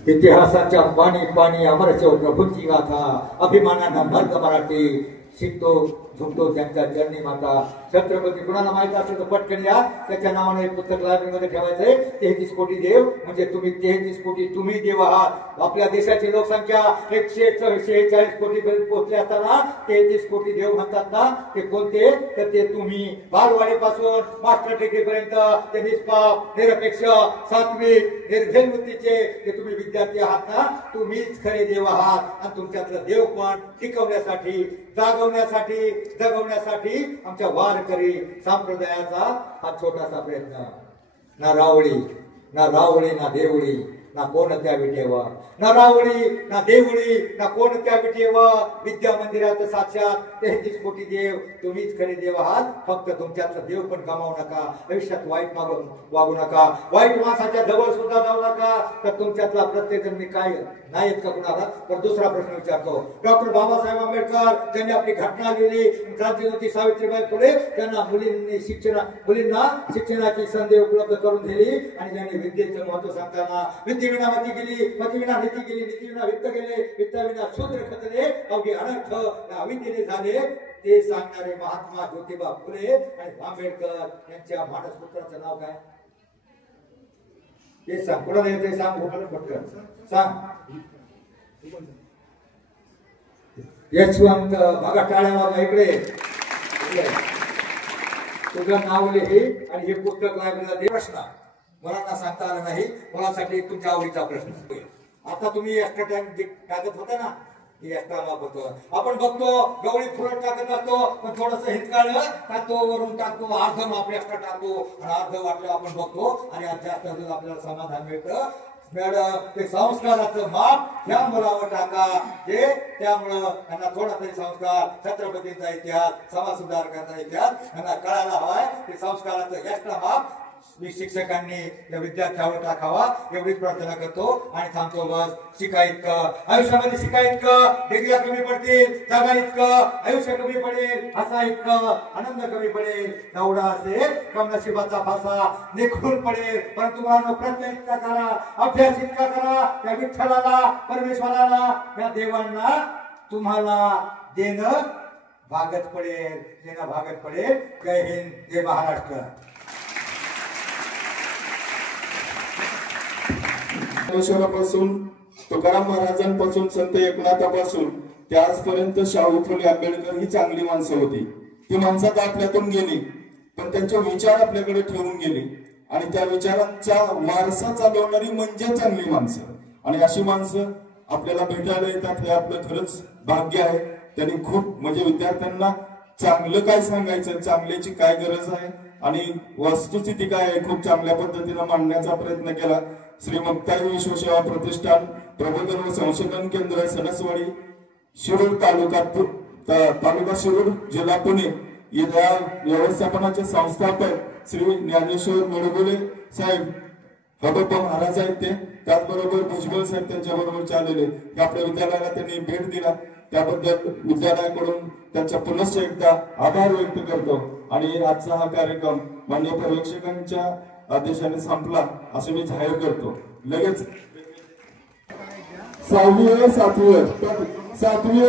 इतिहासाच्या पाणी पाणी अमरचव प्रभूंची गाथा, अभिमानानं मर्द मराठी शिकतो झुकतो त्यांच्या चरणी माता. छत्रपती कुणाला माहित असेल तर पटकन या, त्याच्या नावाने एक पुस्तक लायब्ररीमध्ये ठेवायचंय. 33 कोटी देव म्हणजे तुम्ही 33 कोटी तुम्ही देव आहात. आपल्या देशाची लोकसंख्या 146 कोटी पर्यंत पोहोचली असताना 33 कोटी देव म्हणतात ना, ते कोणते तर ते तुम्ही. बालवाडीपासून मास्टर डिग्री पर्यंत ते निष्पाप निरपेक्ष सात्विक निर्भय वृत्तीचे ते तुम्ही विद्यार्थी आहात ना, तुम्हीच खरे देव आहात. आणि तुमच्यातलं देव पण टिकवण्यासाठी जागवण्यासाठी जगवण्यासाठी आमच्या वारकरी संप्रदायाचा हा छोटासा प्रयत्न. ना रावळी ना देवळी ना कोणत्या विटेवा, ना रावळी ना देवळी ना कोणत्या विटेवा. विद्या मंदिरात साक्षात 33 कोटी देव तुम्हीच खरे देव आहात. फक्त तुमच्यातलं देव पण गमावू नका. आयुष्यात वाईट वागू नका, वाईट माणसाच्या जवळ सुद्धा जाऊ नका. तर तुमच्यातला प्रत्येक जण मी काय नाही का कुणाला. तर दुसरा प्रश्न विचारतो. डॉक्टर बाबासाहेब आंबेडकर ज्यांनी आपली घटना लिहिली, क्रांतिज्योती सावित्रीबाई फुले त्यांना मुलींना शिक्षणाची संधी उपलब्ध करून दिली. आणि ज्यांनी विद्येचं महत्व सांगताना विद्येविना मती गेली, मतीविना नीती गेली, नीतीविना वित्त गेले, वित्ताविना शूद्र खचले, अवघे अनर्थ अविद्येने झाले. ते सांगणारे महात्मा ज्योतिबा फुले आणि आंबेडकर यांच्या मानसपुत्राचं नाव काय. ते सांग, कोणाला येते सांग, पटकन सांग. यशवंत बघा टाळ्या वाजवा इकडे. तुझं नाव लिही आणि हे पुस्तक लायब्ररीला दे. प्रश्न मुलांना सांगता आलं नाही, मुलांसाठी तुमच्या आवडीचा प्रश्न. आता तुम्ही एक्स्ट्रा टाइम टाकत होता ना, एक्स्ट्रा वापरतो. आपण बघतो गवळी फुलट टाकत असतो, पण थोडस हिंदकाळलं टाकतो, वरून टाकतो, अर्ध माप एक्स्ट्रा टाकतो आणि अर्ध वाटलं आपण बघतो आणि जास्त आपल्याला समाधान मिळतं. मॅडम ते संस्काराचं माप या मुलावर टाका, जे त्यामुळं त्यांना थोडा तरी संस्कार छत्रपतींचा इतिहास समाज सुधारकांचा इतिहास त्यांना कळायला हवाय. ते संस्काराचं एक्स्ट्रा माप मी शिक्षकांनी या विद्यार्थ्यावर टाकावा एवढीच प्रार्थना करतो आणि थांबतो. बस शिका इतकं आयुष्यामध्ये, शिका इतकं डिग्र्या कमी पडतील, जगा इतकं आयुष्य कमी पडेल, हसा इतकं आनंद कमी पडेल. एवढा असेल कमनशिबाचा फासा निखळून पडेल. परंतु तुम्हाला प्रयत्न इतका करा, अभ्यास इतका करा, त्या विठ्ठलाला परमेश्वराला त्या देवांना तुम्हाला देणं भागत पडेल. जय हिंद, जय महाराष्ट्र. ज्ञानेश्वरापासून तुकाराम महाराजांपासून संत एकनाथापासून ते आजपर्यंत शाहू फुले आंबेडकर ही चांगली माणसं होती. ती माणसं आता आपल्यातून गेली, पण त्यांचे विचार आपल्याकडे ठेवून गेली आणि त्या विचारांचा वारसा चालवणारी म्हणजे चांगली माणसं. आणि अशी माणसं आपल्याला भेटायला येतात हे आपलं खरंच भाग्य आहे. त्यांनी खूप म्हणजे विद्यार्थ्यांना चांगलं काय सांगायचं, चांगल्याची काय गरज आहे आणि वस्तुस्थिती काय आहे खूप चांगल्या पद्धतीने मांडण्याचा प्रयत्न केला. श्री मुक्ताई विश्वसेवा प्रतिष्ठान प्रबोधन व संशोधन केंद्र सणसवाडी शिरूर तालुका शिरूर जिल्हा पुणे या व्यवस्थापनाचे संस्थापक श्री ज्ञानेश्वर मुडगुले साहेब हबप्पा महाराज आहेत. ते त्याचबरोबर भुजबळ साहेब त्यांच्या बरोबर चाललेले आपल्या विद्यालयाला त्यांनी भेट दिला. त्याबद्दल विद्यालयाकडून त्यांचा पुनश्च एकदा आभार व्यक्त करतो. आणि आजचा हा कार्यक्रम माननीय पर्यवेक्षकांच्या आदेशाने संपला असे मी जाहीर करतो. लगेच 6वी 7वी